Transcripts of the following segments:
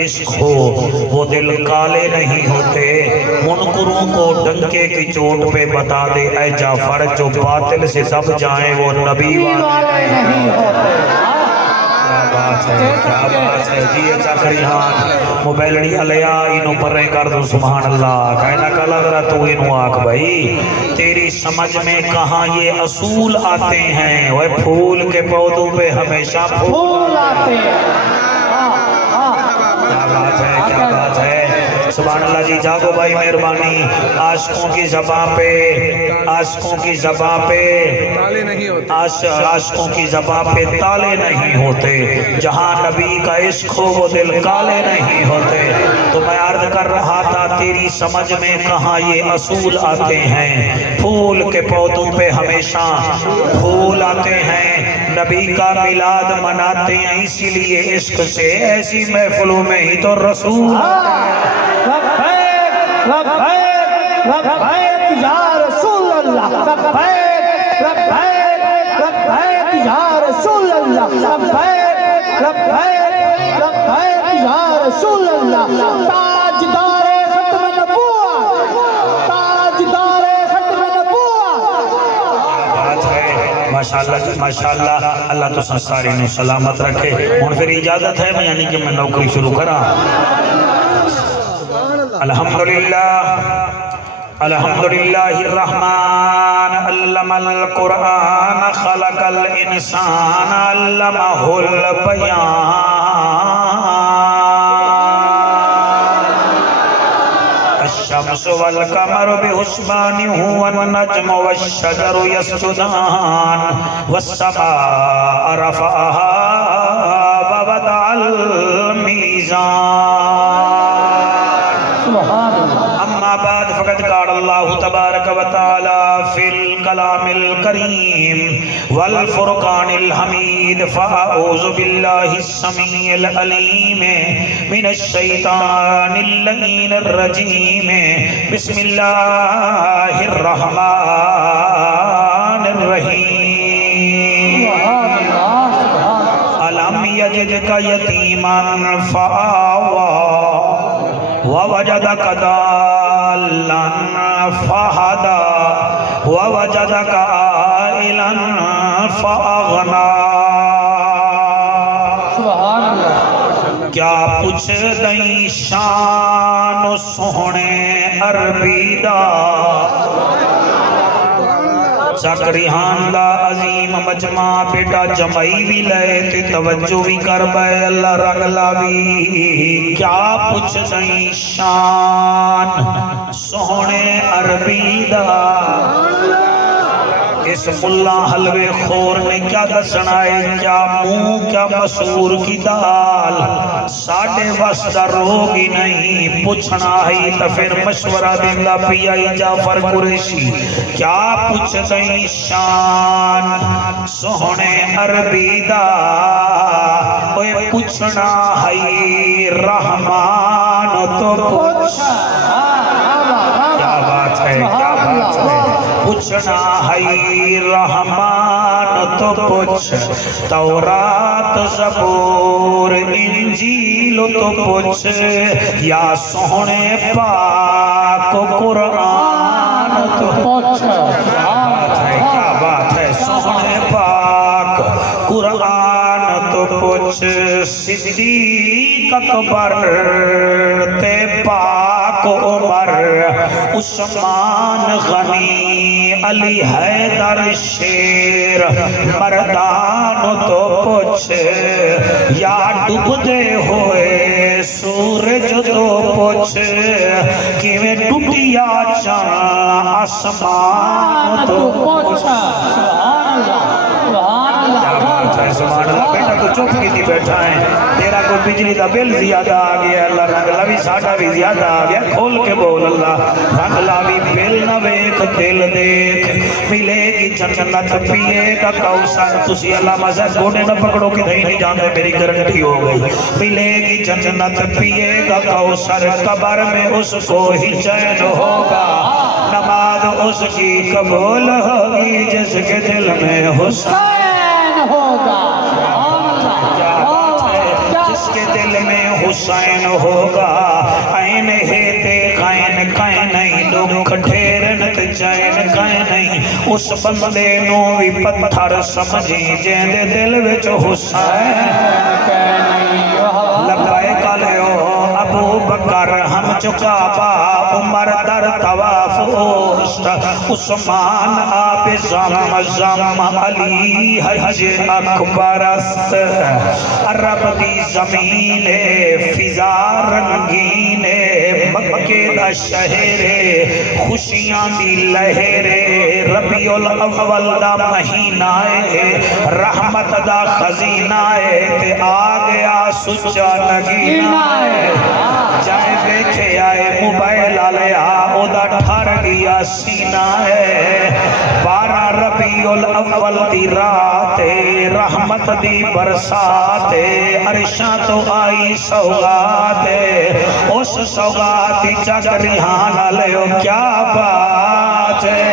عشق ہو وہ دل کالے نہیں ہوتے، منکروں کو ڈنکے کی چوٹ پہ بتا دے اے جعفر جو باطل سے دب جائیں وہ نبی والے نہیں ہوتے۔ کیا بات ہے، کیا بات ہے، جی چاکریان موبیلڑی علیہ انہوں پر رہے کر دو سبحان اللہ، کہنا کا لگ رہا تو انہوں آکھ بھائی تیری سمجھ میں کہاں یہ اصول آتے ہیں، وہ پھول کے پودوں پہ ہمیشہ پھول آتے ہیں۔ کیا بات ہے، کیا بات ہے، سبحان اللہ جی جاگو بھائی مہربانی، عاشقوں کی زبان پہ عاشقوں کی زبان پہ عاشقوں کی زبان پہ تالے نہیں ہوتے، جہاں نبی کا عشق ہو وہ دل کالے نہیں ہوتے۔ تو میں عرض کر رہا تھا تیری سمجھ میں کہاں یہ اصول آتے ہیں، پھول کے پودوں پہ ہمیشہ پھول آتے ہیں، نبی کا میلاد مناتے ہیں اسی لیے عشق سے، ایسی محفلوں میں ہی تو رسول لبیک لبیک یا رسول اللہ، لبیک لبیک لبیک یا رسول اللہ، لبیک لبیک لبیک یا رسول اللہ۔ تاجدار ختم نبوت، تاجدار ختم نبوت۔ ماشاءاللہ جی ماشاءاللہ، اللہ تو سارے نے سلامت رکھے۔ ان پھر اجازت ہے میں یعنی کہ میں نوکری شروع کرا۔ الحمدللہ الحمدللہ الرحمن علم القرآن خلق الانسان علمہ البیان الشمس والقمر بحسبان والنجم والشجر يسجدان والسماء رفعها ووضع الميزان۔ اما بعد فقد قال اللہ تبارک و تعالی فی الکلام الکریم والفرقان الحمید فاعوذ باللہ السمیع العلیم من الشیطان اللعین الرجیم بسم اللہ الرحمن الرحیم۔ الم یجدک یتیما فآوی ووجدک ضالا فہدی ووجدک عائلا فاغنی۔ کیا پوچھ دیں شان سوہنے عربی دا، چاکریان دا عظیم مجمع بیٹا جمعی بھی لے تے توجہ بھی کر بے اللہ رنگ لاوی۔ کیا پوچھ دیں شان سوہنے عربی دا، اس ملا حلوے خور نے کیا دسنا ہے، کیا منہ کیا مسور کی دال، ساڑھے وسط روگی نہیں پوچھنا ہے تو پھر مشورہ دیندہ پیا جعفر قریشی۔ کیا پوچھ دیں شان سوہنے عربی دا، اوے پوچھنا ہے رحمان تو پوچھ۔ کیا بات ہے، کیا بات ہے، پوچھنا ہے رحمان تو پوچھ، تورات زبور انجیل تو پوچھ، یا سوہنے پاک قرآن تو پوچھ۔ کیا بات ہے، کیا بات ہے، سوہنے پاک قرآن تو پوچھ، صدیق اکبر تے پاک عمر عثمان غنی علی حیدر شیر مردان تو پوچھ، یا ڈوب دے ہوئے سورج تو پوچھ، کیویں ٹوٹیا چاند آسمان تو پوچھ۔ سبحان اللہ، بیٹا تو چپ کی تھی بیٹھا ہے، تیرا کو بجلی دا بل زیادہ آگیا، اللہ رنگ لاوی ساڑھا بھی زیادہ آگیا، کھول کے بول اللہ رنگ لاوی بل نہ ویک دل دیکھ، ملے گی جنت پیے گا کوثر، تسی اللہ مزہ گوڑے نہ پکڑو کہ دہی نہیں جاندے میری گارنٹی ہو گئی، ملے گی جنت پیے گا کوثر، قبر میں اس کو ہی چین ہوگا، نماز اس کی قبول ہوگی جس کے دل میں حسین ہوگا۔ جس کے دل میں حسین ہوگا این ہے تے قائن قائن نہیں دکھ ٹھیرن تے چین قائن نہیں اس بندے نو بھی پتھر سمجھی جیندے دل وچ حسین لبائک علیہ ابو بکر ہم چکا با عمر در طواف اوست عثمان آب زمزم علی حج اکبر است عرب دی زمین فضا رنگین مکے دا شہر خوشیاں دی لہر ربیع الاول دا مہینہ رحمت دا خزینہ تے آ گیا سچا نگینہ جائے بیٹھے آئے موبائل آلیا او دا ٹھار گیا سینہ ہے 12 ربیع الاول دی رات رحمت دی برسات عرشاں تو آئی سوغات اس سوغات دی چک ریحان آلیو کیا بات ہے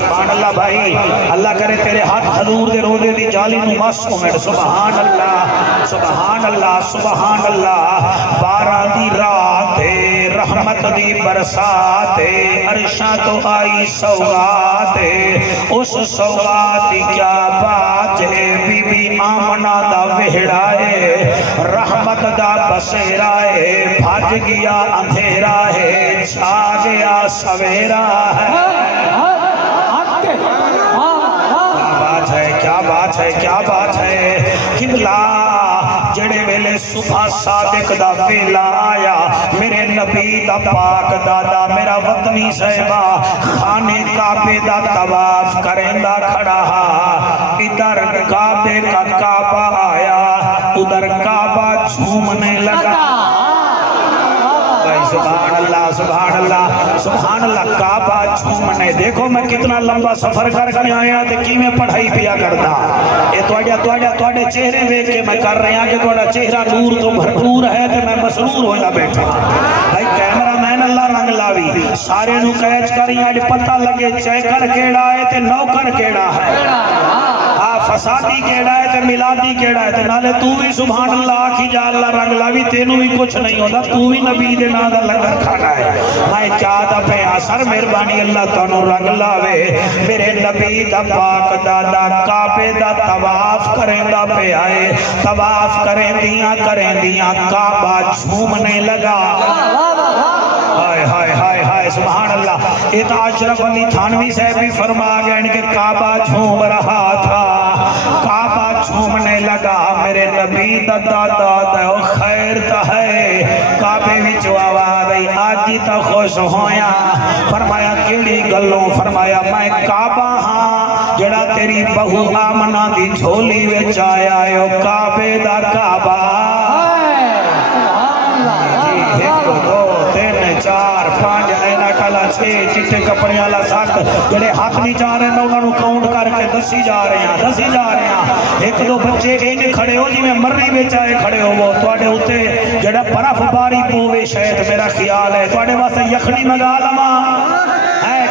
سبحان اللہ بھائی اللہ کرے تیرے ہاتھ حضور دے روزے دی جالی نو مس ہوئے سبحان اللہ سبحان اللہ سبحان اللہ 12 دی رات رحمت دی برسات عرشاں تو آئی سوغات اس سوغات دی کیا بات ہے بی بی آمنہ دا وہڑا ہے رحمت دا بسیرا ہے بھاج گیا اندھیرا ہے چھا گیا سویرا ہے کیا بات ہے کیا بات ہے قبلہ جڑے ویلے صبح صادق دا ویلا آیا میرے نبی دا پاک دادا میرا وطنی صحبہ خانے کعبے دا طواف کرندہ کھڑا ادھر کعبے کا کعبہ آیا ادھر کعبہ جھومنے لگا سبحان اللہ سبحان اللہ سبحان اللہ کعبہ جھومنے دیکھو میں کتنا لمبا سفر کر کے آیا تے کی میں پڑھائی پیا کرتا یہ توڑے چہرے ویکھ کے میں کر رہا کہ توڑا چہرہ نور تو بھرپور ہے تے میں مسرور ہویا بیٹھا بھائی کیمرہ مین اللہ رنگ لاوی سارے نو کیچ کری آج پتہ لگے چیکر کیڑا ہے تے نوکر کیڑا ہے فسادی کیڑا ہے تے ملادی کیڑا ہے تے نالے تو بھی سبحان اللہ آکھی جا اللہ رنگ لاوی تینوں بھی کچھ نہیں ہوتا تو بھی نبی دے نا دا لنگر کھانا ہے میں چاہتا پہ آسر مہربانی اللہ تانوں رنگ لاوے میرے نبی دا پاک دادا کعبے دا طواف کریں دا پہ آئے طواف کریں دیاں کعبہ جھومنے لگا ہائے ہائے ہائے ہائے سبحان اللہ یہ اشرف علی تھانوی صاحب بھی فرما گئے ان کے کعبہ جھوم رہا تھا کعبہ جھومنے لگا میرے نبی دادا خیر تا ہے کعبے وچ آواز آئی آج تا خوش ہویا فرمایا کیڑی گلوں فرمایا میں کعبہ ہاں جڑا تیری بہو آمنہ دی جھولی وچ آیا ہے کعبے دا کعبہ چار پانچ اینا کالا چھے چٹے کپڑے والا ساتھ جڑے ہاتھ نہیں چاہ رہے ہیں انہوں کاؤنٹ کر کے دسی جا رہے ہیں ایک دو بچے اینے کھڑے ہو جی میں مرری بیچائے کھڑے ہو وہ توڑے ہوتے جڑا برف باری پوے شاید میرا خیال ہے توڑے واسطے یخنی مگا لما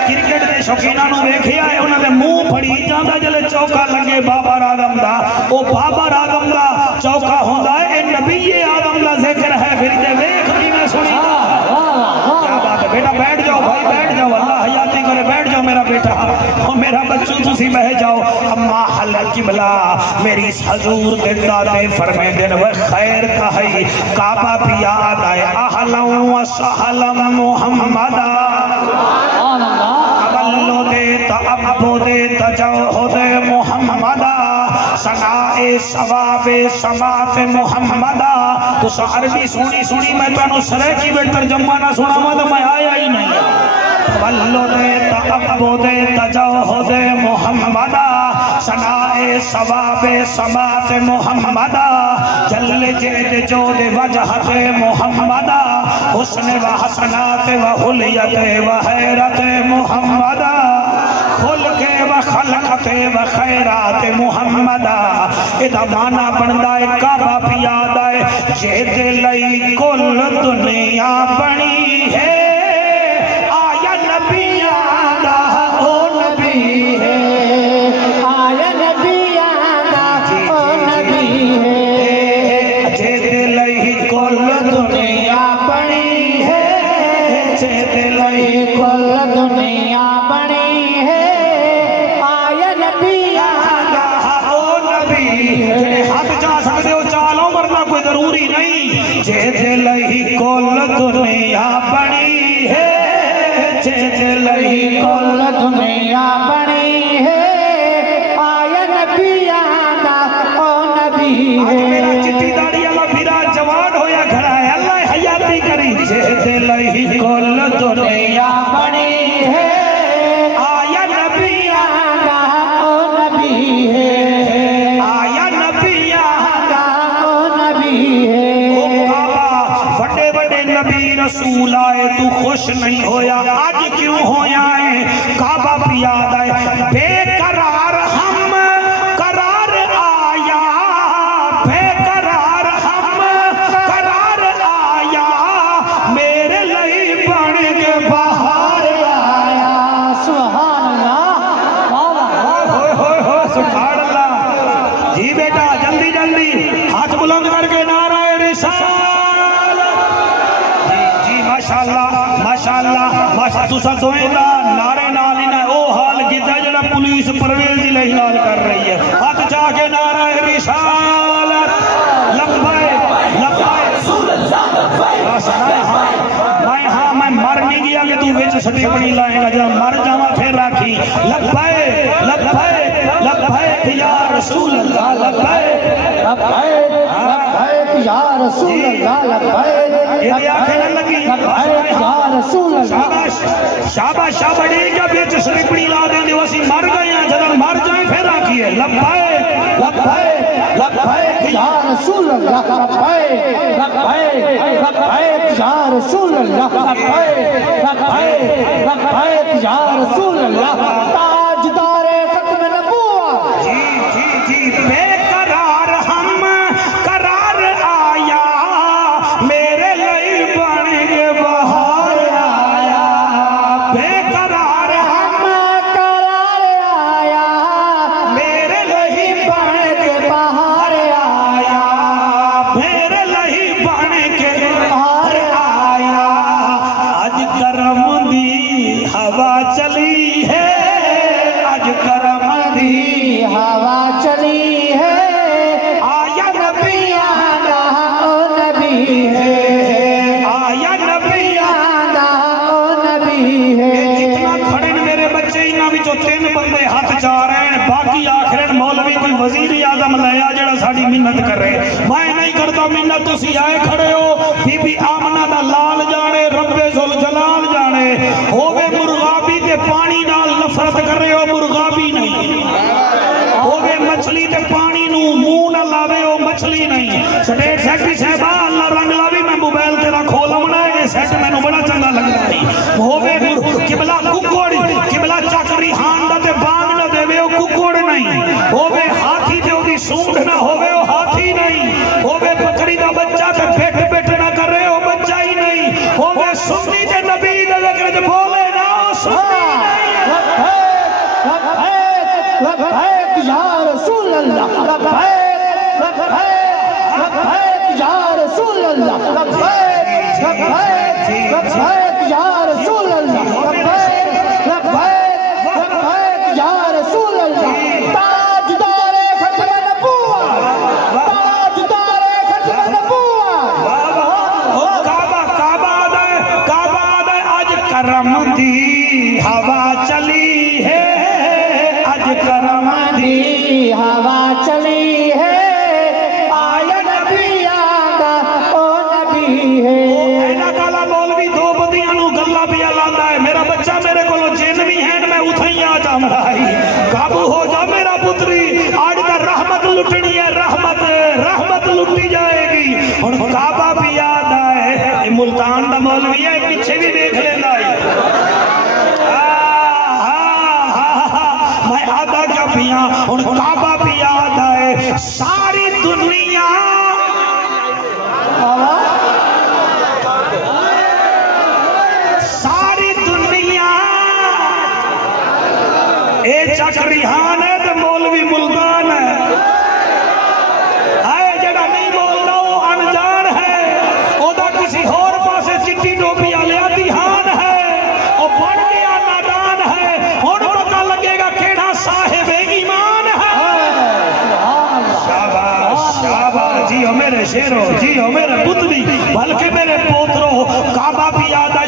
کرکٹ دے شوقینہ نو دیکھیا ہے انہوں نے منہ پھڑی جاندہ جلے چوکا لگے بابر آدم دا او بابر آدم دا چوکا ہوندہ ہے اے نبی آدم دا ذکر ہے پھر دے ویکھ بھی میں سنی کیا بات ہے بیٹا بیٹھ جاؤ بھائی بیٹھ جاؤ اللہ حیاتی کرے بیٹھ جاؤ میرا بیٹا اور میرا بچوں تسی بہ جاؤ اما حل قبلہ میری حضور دلدہ دے فرمے دن وہ خیر کہی کعبہ پیا آدھائے احلا و سحلا محمدہ اولو دے تعبو دے تجوہ دے محمدہ سنائے ثواب سماعت محمدہ تو عربی سونی میں تو انہوں سرے کی بیٹھ ترجمہ نہ سنا مدہ میں آیا ہی نہیں اولو دے تعبو دے تجوہ دے محمدہ سنائے ثواب سماعت محمدہ جل جید جود وجہت محمدہ حسن و حسنات و حلیت و حیرت محمدہ خلق و خلقت و خیرات محمدہ ادھا مانا بندائے کعبہ پیادائے جید لئی کل دنیا بنی ہے آیا نبی آدھا او نبی ہے آیا نبی آدھا او نبی میرا چٹی داڑی والا بھیرا جوان ہویا کھڑا ہے اللہ حیاتی کری جے دل ہی کل دنیا بنی ہے آیا نبی آنا او نبی ہے آیا نبی آنا او نبی ہے او کعبہ بڑے بڑے نبی رسول آئے تو خوش نہیں ہویا آج کیوں ہویا ہے کعبہ بھی یاد آئے بے قرار ہم قرار آیا بے قرار ہم قرار آیا میرے لئی بن کے باہر آیا سبحان اللہ واہ واہ واہ ہوئے ہوئے ہوئے سبحان اللہ جی بیٹا جلدی جلدی ہاتھ بلند کر کے نعرہ رسالت جی جی ماشاءاللہ ماشاءاللہ ماشاءاللہ تسا دوئیں دا نعرے نال ہی نہ او حال کیتا جڑا پولیس پرویز دی لئی نال کر رہی ہے ہاتھ چاہ کے نعرہ رسالت لبیک لبیک میں مر نہیں گیا کہ تو وچ سٹی پڑی لائے گا جب مر جاواں پھر راکھی لبیک لبیک لبیک یا رسول اللہ لبیک لبیک لبیک یا رسول اللہ لبیک یہ آنکھیں نہ لگی لبیک یا رسول اللہ شاباش شاباش شاباش کیا بیچ سلیپڑی لا دیں دے وسی مر گئے ہیں جب مر جائیں پھر آکھیے لبیک لبیک لبیک یا رسول اللہ لبیک لبیک لبیک یا رسول اللہ لبیک لبیک لبیک یا رسول اللہ تاجدار ختم نبوت جی جی جی بے قرار ہم قرار آیا میرے لئی بن کے باہر آیا بے قرار ہم قرار آیا میرے لئی بن کے باہر آیا میرے لئی بن کے باہر آیا اج کرم دی ہوا چلی ہے اج کرم دی ہوا چلی ہے آیا نبی آنا او نبی ہے آیا نبی آنا او نبی ہے جتنا کھڑے نے میرے بچے انہاں وچوں 3 بندے ہاتھ جا رہے ہیں باقی آخر مولوی کوئی وزیر اعظم لیا جڑا ساڈی منت کرے میں نہیں کرتا منت تسی آئے کھڑے ہو بی بی آمنہ دا لال جانے رب ذوالجلال جانے ہووے مرغابی تے پانی نال نفرت کر رہے ہو مرغابی نہیں ہووے مچھلی تے پانی نو منہ نہ لاوے ہو مچھلی نہیں سٹیٹ سیکٹری صاحبہ اللہ رنگ لاوی میں موبائل تیرا کھولا ہونا ہے یہ سیٹ میں نو بڑا چنگا لگتا ہے ہووے قبلہ ککوڑ قبلہ چاکری ہانڈا تے بانگ نہ دے ہو ککوڑ نہیں ہووے ہاتھی تے ہوگی سونڈ نہ ہووے ہو ہاتھی نہیں ہووے بکری دا بچہ تے بیٹھ بیٹھ نہ کر رہے ہو بچہ ہی نہیں ہووے سنی تے نبی دے ذکر تے بولے نہ سنی نہیں لبیک لبیک یا رسول اللہ لبیک لبیک لبیک یا رسول اللہ لبیک لبیک لبیک یا رسول اللہ لبیک لبیک لبیک یا رسول اللہ تاجدار ختم نبوت تاجدار ختم نبوت کعبہ کعبہ دے آج کرم دی ہوا چلی ہے آج کرم دی ہوا چلی ہے آیا نبی آنا او نبی ہے اینا کالا مولوی دو بدیاں نو گلا پیا لاندا ہے میرا بچہ میرے کولو جن بھی ہیں میں اتھائی آ جاؤں قابو ہو جا میرا پتری آج کا رحمت لٹنی ہے رحمت رحمت لٹی جائے گی اور کعبہ بھی یاد آئے یہ ملتان دا مولوی ہے پیچھے بھی دیکھ لینا ہے میں آدھا کیا پیا اور کعبہ بھی یاد آئے ساری دنیا ساری دنیا اے چکریہان ہے تو مولوی ملتان ہے آئے جڑا نہیں بولتا وہ انجان ہے او دا کسی اور پاسے چٹی ٹوپی آلیاتی ہان ہے او بڑھ گیا نادان ہے اور پتہ لگے گا کیڑا صاحب ایمان ہے شاباش شاباش جی ہو میرے شیرو جی ہو میرے پتری بلکہ میرے پوترو کعبہ بھی یاد ہے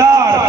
4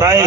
3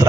3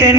3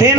3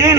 3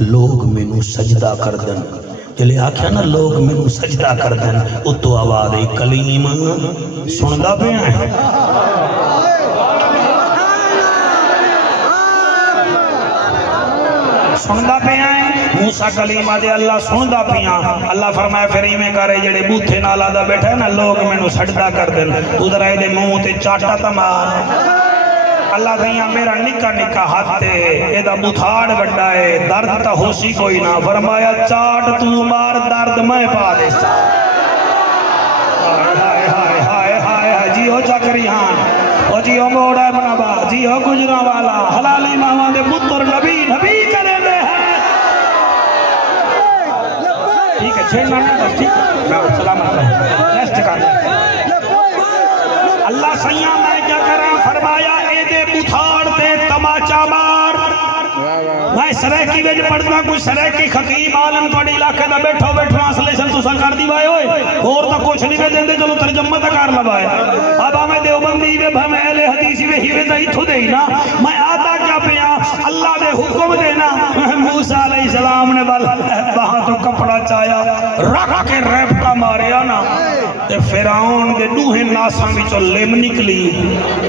لوگ مینوں سجدہ کر دن جلے آکھیا نا لوگ مینوں سجدہ کر دن اتو آواز کلیم سندا پیا ہے سندا پیا ہے موسیٰ کلیم آدھے اللہ سندا پیا اللہ فرمایا پھر میں کرے جڑے بوتھے نال آدھا بیٹھا ہے نا لوگ مینوں سجدہ کر دن ادھر آئے دے منہ تے چاٹا تمار اللہ دیا میرا نکا نکا ہاتھ تے ایدہ بتھاڑ بڑھا ہے درد تا ہوشی کوئی نہ فرمایا چاٹ تو مار درد میں پا دے سا ہائے ہائے ہائے ہائے جی ہو چکریان او جی ہو موڑا منابا جی ہو گجرہ والا حلالی ماما دے پتر نبی نبی کرے دے ہیں ٹھیک ہے چھیڑنا نہیں بس ٹھیک ہے سلامت رہے نیسٹ کر اللہ سیاں میں کیا کریں فرمایا اے دے بتھاڑ تے تماچا مار میں سریکی ویج پڑھتا کوئی سریکی خطیب عالم توڑی علاقے دا بیٹھو ٹرانسلیشن تو سن کر دی بائے ہوئے اور تا کچھ نہیں میں دیندے چلو ترجمہ تا کار لبائے اب ہمیں دیوبندی وے ہمیں اہل حدیثی وے ہی وے تا ہی تھو دے نا میں آتا کیا پیا اللہ دے حکم دینا موسیٰ علیہ السلام نے وہاں تو کپڑا چایا رکھ کے ریپٹا ماریا نا تے فیرعون دے دوہے ناساں وچوں لم نکلی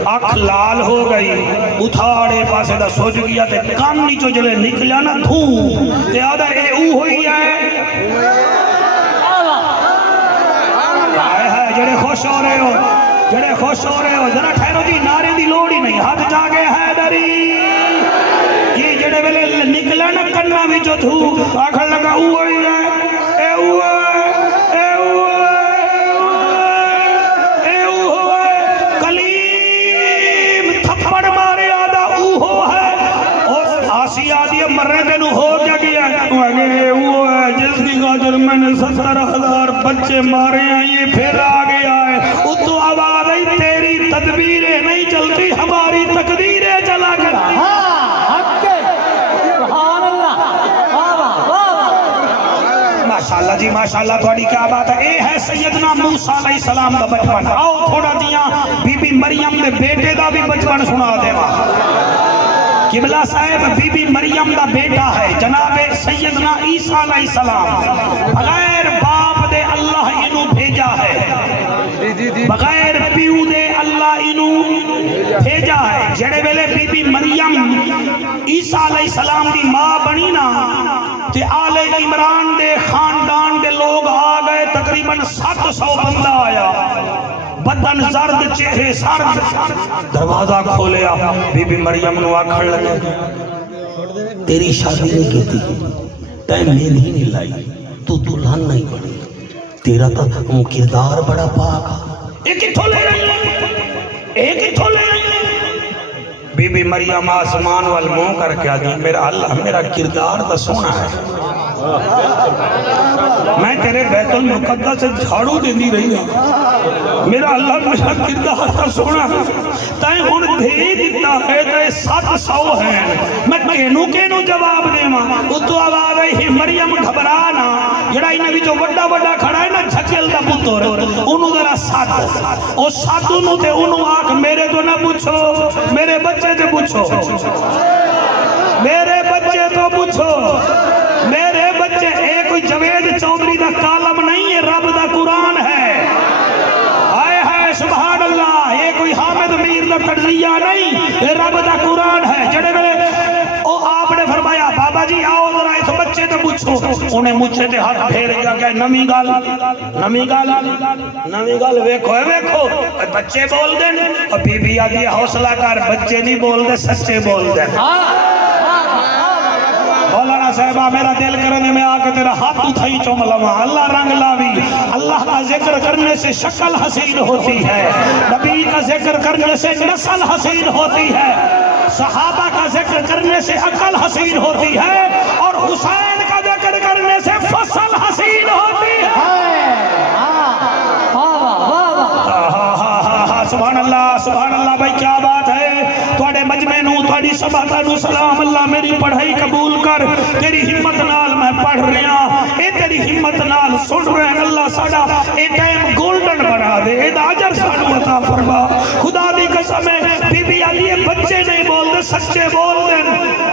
اکھ لال ہو گئی اتھاڑے پاسے دا سوچ گیا تے کان نیچو جلے نکلیا نا دھوں تے آدھا اے او ہوئی ہے جڑے خوش ہو رہے ہو جڑے خوش ہو رہے ہو ذرا ٹھہرو جی نعرے دی لوڑ ہی نہیں ہاتھ جاگے حیدری یہ جڑے ویلے نکلا نا کننا وچوں دھوں آکھن لگا او ہوئی ہے اے او مرے دنوں ہو کیا گیا ہے وہ ہے جس کی خاطر میں نے 70,000 بچے مارے ہیں یہ پھر آ گیا ہے اتو آواز ہے تیری تدبیریں نہیں چلتی ہماری تقدیریں چلا کرتی ماشاءاللہ جی ماشاءاللہ تھوڑی کیا بات ہے اے ہے سیدنا موسیٰ علیہ السلام دا بچپن آؤ تھوڑا دیاں بی بی مریم دے بیٹے دا بھی بچپن سنا دے قبلہ صاحب بی بی مریم دا بیٹا ہے جناب سیدنا عیسیٰ علیہ السلام بغیر باپ دے اللہ انہوں بھیجا ہے بغیر پیو دے اللہ انہوں بھیجا ہے جڑے ویلے بی بی مریم عیسیٰ علیہ السلام دی ماں بنی نا تے آل عمران دے خاندان دے لوگ آ گئے تقریباً 700 بندہ آیا بدن زرد چہرے سرد دروازہ کھولیا بی بی مریم نو آکھن لگے تیری شادی نہیں کی تھی تین میں نہیں لائی تو دلہن نہیں بنی تیرا تو کردار بڑا پاک ایک ہی تھو لے رہی ہے ایک ہی تھو لے رہی ہے بی بی مریم آسمان والموں کر کے آدھی میرا اللہ میرا کردار تو سونا ہے میں تیرے بیت المقدس سے جھاڑو دے دی رہی ہوں میرا اللہ میرا کردار تا سونا ہے تائیں ہون دے دیتا ہے تائیں 700 ہیں میں کینو جواب دے ماں اتو آواز ہے مریم گھبرانا جڑا انہیں بھی جو وڈا وڈا کھڑا ہے نا جھکل دا پتر انہوں ذرا ساتھ او ساتھ انہوں تے انہوں آکھ میرے تو نہ پوچھو میرے بچے تے پوچھو میرے بچے تو پوچھو میرے بچے ایک کوئی جوید چودھری دا کالم نہیں ہے رب دا قرآن ہے آئے ہے سبحان اللہ یہ کوئی حامد میر دا تجزیہ نہیں یہ رب دا قرآن ہے جڑے میں او آپ نے فرمایا بابا جی آؤ ذرا اس بچے تو پوچھو انہیں مجھے تے ہاتھ پھیر گیا کہ نمی گال ویکھو بچے بول دیں اور بی بی آدھی حوصلہ کر بچے نہیں بول دے سچے بول دیں مولانا صاحبہ میرا دل کرنے میں آکے تیرا ہاتھ اٹھائی چوم لوا اللہ رنگ لاوی اللہ کا ذکر کرنے سے شکل حسین ہوتی ہے نبی کا ذکر کرنے سے نسل حسین ہوتی ہے صحابہ کا ذکر کرنے سے عقل حسین ہوتی ہے اور حسین کا ذکر کرنے سے فصل حسین ہوتی ہے سبحان اللہ بھائی کیا بات ہے تھوڑے مجمع نو تھوڑی سبحانہ نو سلام اللہ میری پڑھائی قبول کر تیری ہمت نال میں پڑھ رہا اے تیری ہمت نال سن رہے ہیں اللہ ساڑا اے ٹائم گولڈن بنا دے اے داجر سانو عطا فرما خدا دی قسم ہے بی بی علی بچے نہیں بول دے سچے بول دے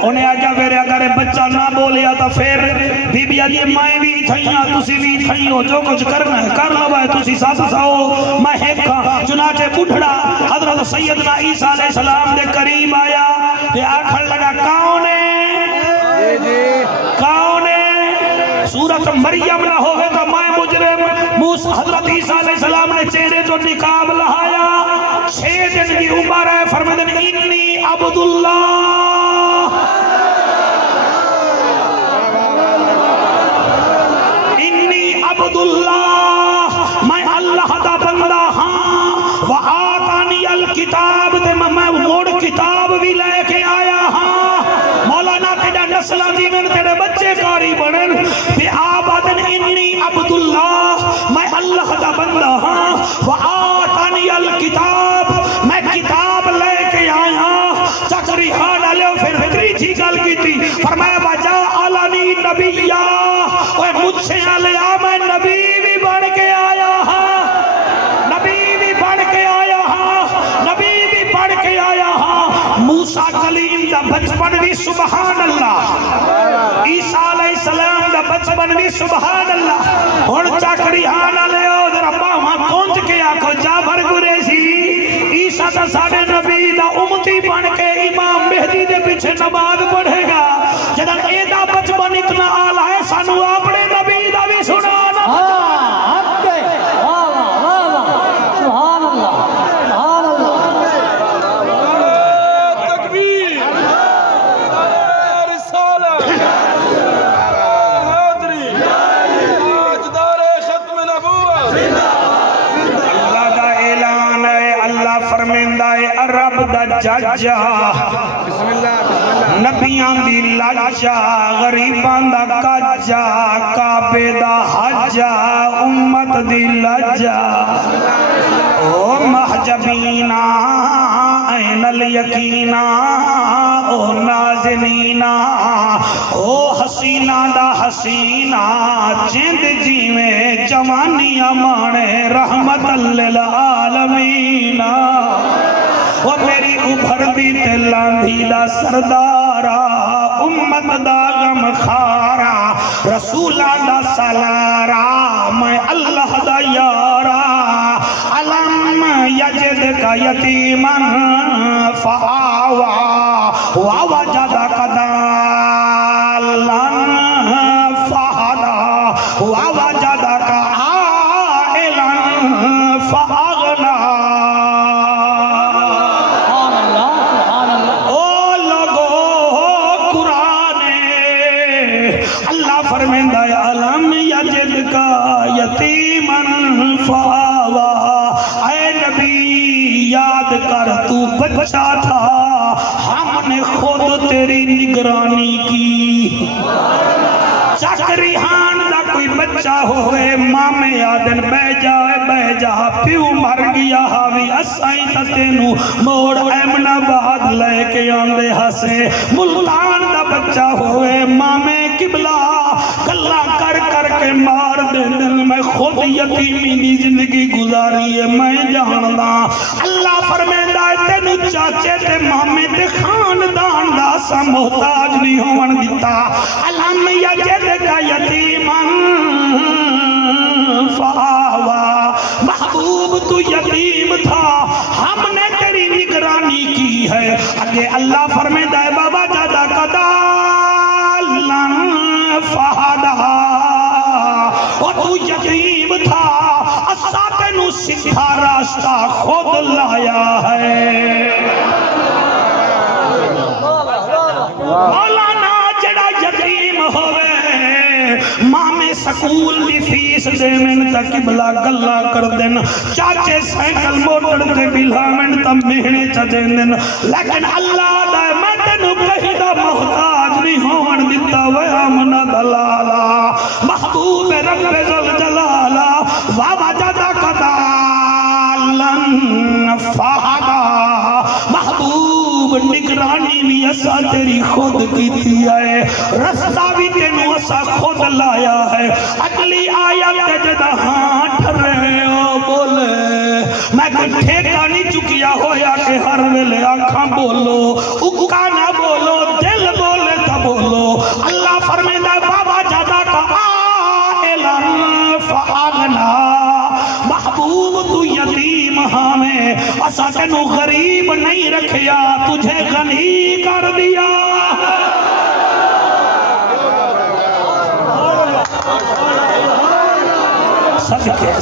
انہیں آجا میرے اگر بچہ نہ بولیا تو پھر بی بی آدھی میں بھی تھائیاں تسی بھی تھائیوں جو کچھ کرنا ہے کر لو ہے تسی ساتھ ساؤ میں ہیکا چنانچہ بڑھڑا حضرت سیدنا عیسیٰ علیہ السلام دے قریب آیا تے آکھن لگا کون ہے کون ہے سورت مریم نہ ہوئے تو میں مجرم حضرت عیسیٰ علیہ السلام نے چہرے تو نقاب لہایا 6 دن کی عمر ہے فرمائے دن انی عبداللہ انی عبداللہ میں اللہ دا بندہ ہاں وآتانی الکتاب تے میں موڑ کتاب بھی لے کے آیا ہاں مولانا تیرا نسلہ دی میں تیرے بچے کاری بڑھن بے آبادن انی عبداللہ میں اللہ دا بندہ ہاں وآتانی الکتاب میں کتاب لے کے آیا چکری ہاں ڈالے پھر تریجی گل کی تھی فرمایا وجا علانی نبیہ اوہ مجھ سے علیہ میں نبی بھی بڑھ کے آیا ہاں نبی بھی بڑھ کے آیا ہاں نبی بھی بڑھ کے آیا ہاں موسیٰ کلیم دا بچپن بھی سبحان اللہ عیسیٰ علیہ السلام دا بچپن بھی سبحان اللہ اور چاکری آنا لے او در ابا وہاں کونچ کے آکھو جعفر قریشی عیسیٰ دا ساڑھے نبی دا امتی بن کے امام مہدی دے پیچھے نماز پڑھے گا جدن اے دا بچپن اتنا آلہ ہے سانو اپنے نبی دا بھی سنانا رب دا جاجا نبیان دی لاجا غریبان دا کاجا کعبے دا حجا امت دی لاجا او محجبینا این الیقینا او نازنینا او حسینہ دا حسینہ جند جی میں جوانیاں مانے رحمت للعالمین وہ میری ابھر دی تلاندھی دا سردارا امت دا غم خارا رسولہ دا سلارا میں اللہ دا یارا علم یجد کا یتیمن فآوا ووجد قدالن فہدا ووجد کا عائلن فاغنا فرمیندہ علم یجد کا یتیمن فآوا اے نبی یاد کر تو بچہ تھا ہم نے خود تیری نگرانی کی چکریہان دا کوئی بچہ ہوئے مامے آدن بہ جا پیو مر گیا ہاوی اسائی تتینو موڑ ایمن آباد لے کے آندے ہسے ملتان دا بچہ ہوئے مامے قبلہ گلہ کر کر کے مار دے دل میں خود یتیمی دی زندگی گزاری ہے میں جاندہ اللہ فرمیندہ ہے تینو چاچے تے مامے تے خاندان دا سا محتاج نہیں ہون دیتا علم یجد کا یتیمن فآوا محبوب تو یتیم تھا ہم نے تیری نگرانی کی ہے اگے اللہ فرمیندہ ہے بابا جادا قدالن فہدا اور تو یتیم تھا اساتنو سکھا راستہ خود لایا ہے مولانا جڑا یتیم ہوئے مامے سکول دی فیس دے من تا قبلہ گلہ کر دن چاچے سائیکل موٹر دے بلا من تا مہنے چا دن لیکن اللہ دا میں تینو کہیں دا محتاج نہیں ہون دیتا وے آمنا دلالا محبوب رب ذل جلالا ووجد قدالن فہدا محبوب نگرانی بھی اسا تیری خود کی دیا ہے رستہ بھی تینو اسا خود لایا ہے اگلی آیت جدہ ہاں ٹھرے ہو بولے میں کوئی ٹھیکہ نہیں چکیا ہویا کہ ہر ویلے آنکھاں بولو اکا نہ بولو دل بولے تا بولو اللہ اسا تینو غریب نہیں رکھیا تجھے غنی کر دیا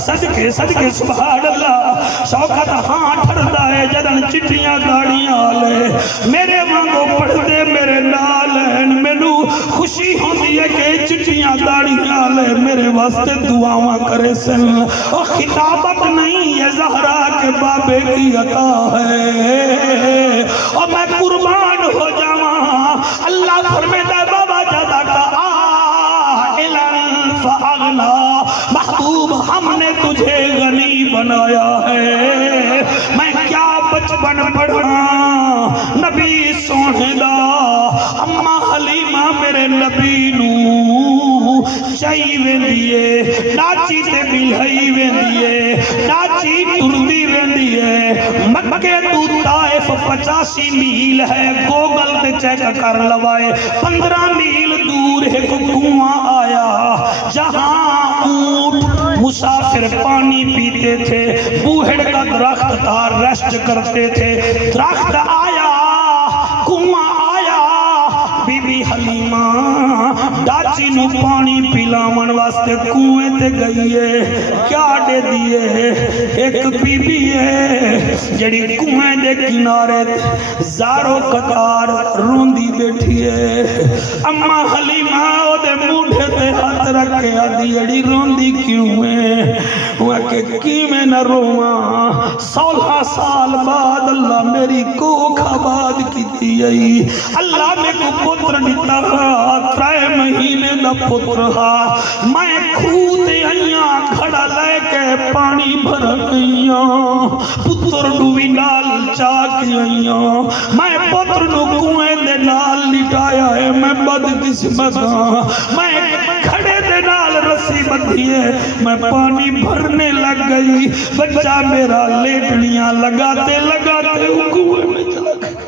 صدقے سبحان اللہ شوکت ہاں ٹھردا ہے جدن چٹیاں گاڑیاں لے میرے وانگو پڑھتے میرے نالین مینو خوشی ہوندی ہے کہ چٹیاں گاڑیاں لے میرے واسطے دعاواں کرے سن اور خطابت نہیں یہ زہرا کے بابے کی عطا ہے اور میں قربان ہو جاواں اللہ فرمیتا ہے بابا جادا کا فاغنا محبوب ہم نے تجھے غنی بنایا ہے میں کیا بچپن پڑھا نبی سونے دا اما حلیمہ میرے نبی نو چاہی ویندیے ناچی تے بلہی ویندیے ناچی تردی ویندیے مکے تو طائف 85 میل ہے گوگل تے چیک کر لوائے 15 میل دور ہے کو کنواں آیا جہاں اونٹ مسافر پانی پیتے تھے بوہڑ کا درخت تھا ریسٹ کرتے تھے درخت آیا کنواں آیا بی بی حلیمہ ڈاچی نو پانی پلاون واسطے کنویں تے گئیے کیا دے دیے ایک بی بی ہے جڑی کنویں دے کنارے زارو قطار روندی بیٹھی ہے اما حلیمہ او دے موڈھے تے ہاتھ رکھے آدھی اڑی روندی کیوں ہے وہ کہ میں نہ رواں 16 سال بعد اللہ میری کوکھ آباد کیتی آئی اللہ میں کو پتر دیتا 3 مہینے دا پتر ہا میں کھوتے آئیاں کھڑا لے کے پانی بھر گئیاں پتر ڈوی نال چاک آئیاں میں پتر نو کنویں دے نال لٹایا ہے میں بد قسمت ہاں میں کھڑے دے نال رسی بندھی ہے میں پانی بھرنے لگ گئی بچہ میرا لیٹنیاں لگاتے کنویں میں چلا گیا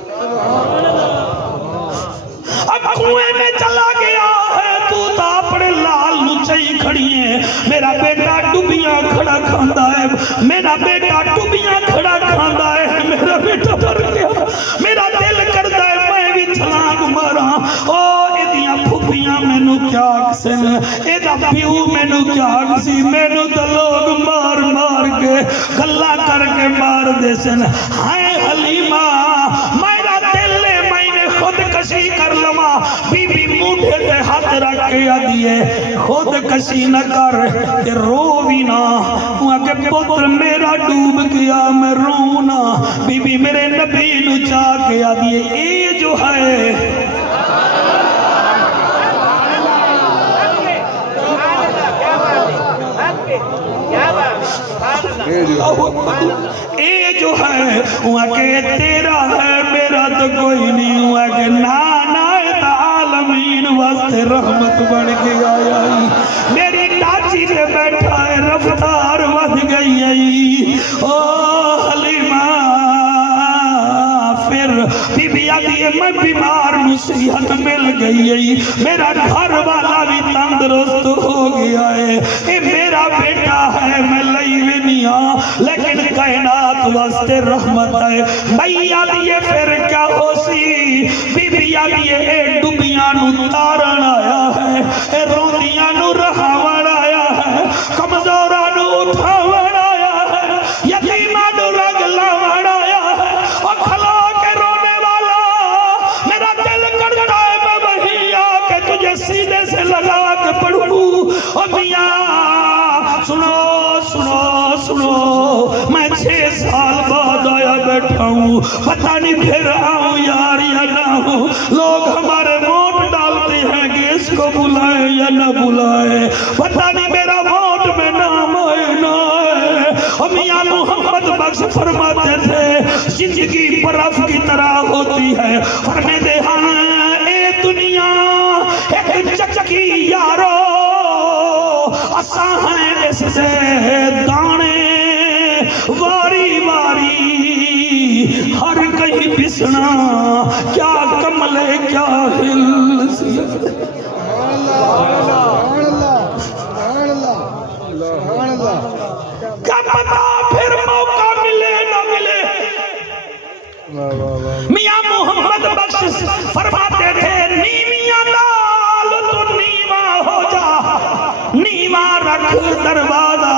اب کنویں میں چلا گیا ہے تو تا اپنے لال نچائی کھڑی ہے میرا بیٹا ڈوبیاں کھڑا کھاندا ہے میرا بیٹا ڈوبیاں کھڑا کھاندا ہے میرا بیٹا مر گیا میرا دل کردا ہے میں بھی چھلانگ ماراں او ایدیاں پھوپیاں مینوں کیا کسن ایدا پیو مینوں کیا کسی مینوں تے لوگ مار مار کے گلا کر کے مار دے سن ہائے حلیمہ میرا دل میں خود کشی کر لما بی بی موڈھے تے ہاتھ رکھ کے آدھیے خود کشی نہ کر تے رو بھی نہ وہاں کہ پتر میرا ڈوب گیا میں رونا بی بی میرے نبی نو چاہ کے آدھیے اے جو ہے اے جو ہے وہاں کہ تیرا ہے میرا تو کوئی نہیں ہوا کہ نانا عالمین واسطے رحمت بڑھ کے آیا میری ڈاچی نے بیٹھا ہے رفتار ود گئی او حلیمہ پھر بی بی آدھی ہے میں بیمار نصیحت مل گئی میرا گھر والا بھی تندرست ہو گیا ہے اے میرا بیٹا ہے میں لئی ونیا لیکن کائنات واسطے رحمت ہے بھائی آدھی ہے پھر کیا ہو سی بی بی آدھی ہے اے ڈوبیاں نو تارن آیا ہے اے روندیاں نو رہاون آیا ہے کمزوراں نو اٹھاون آیا ہے یتیماں نو رگ لاون آیا ہے اور کھلا کے رونے والا میرا دل کرتا ہے میں وہی آ کے تجھے سیدھے سے لگا کے پڑھوں اور میاں سنو سنو سنو میں 6 سال بعد آیا بیٹھا ہوں پتہ نہیں پھر آؤں یار یا نہ ہوں لوگ ہمارے ووٹ ڈالتے ہیں کہ اس کو بلائے یا نہ بلائے پتہ نہیں میرا ووٹ میں نام آئے نہ آئے اور میاں محمد بخش فرماتے تھے زندگی برف کی طرح ہوتی ہے فرمے دے ہاں اے دنیا ایک چچکی یارو اساں ہیں اس سے دانے واری واری ہر کہیں پسنا کیا کملے کیا ہل کیا پتا پھر موقع ملے نہ ملے بس فرماتے تھے نیویاں لال تو نیواں ہو جا، نیواں رکھ دروازہ،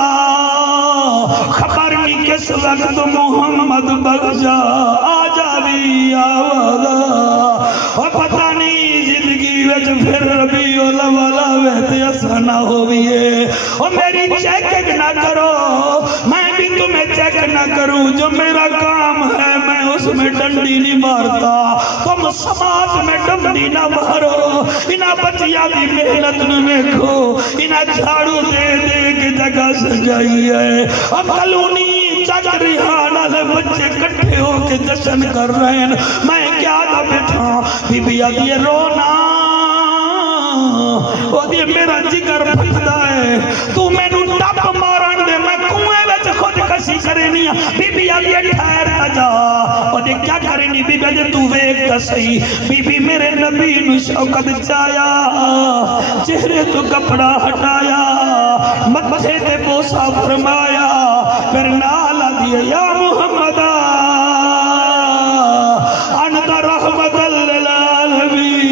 خبر نہیں کس وقت محمد بخشا آ جاوی آوازہ، اور پتہ نہیں زندگی وچ پھر ربیع الاول ویتے اسا نہ ہوئیے، اور میری چیکنگ نہ کرو، میں بھی تمہیں چیک نہ کروں، جو میرا کام ہے میں اس میں ڈنڈی نہیں مارتا، تم سماج میں ڈنڈی نہ مارو، انہاں بچیاں دی محنت نہ دیکھو، انہاں جھاڑو دے دے کے جگہ سجائی ہے، اور کلونی چک ریحان والے بچے کٹھے ہو کے جشن کر رہے ہیں، میں کیا نہ بیٹھا، بی بی آدھی رونا، وہ دی میرا جگر پھٹدا ہے، تو میں نو ٹپ مارن دے، میں کنویں وچ خود کسی کرنی، بی بی آدھی ٹھہر جا، وہ دی کیا کرنی، بی بی آدھی تو ویکھ تے صحیح، بی بی میرے نبی نو شوکت چایا، چہرے تو کپڑا ہٹایا، متھے تے بوسا فرمایا، پھر نال دیا یا محمد انت رحمت للعالمین،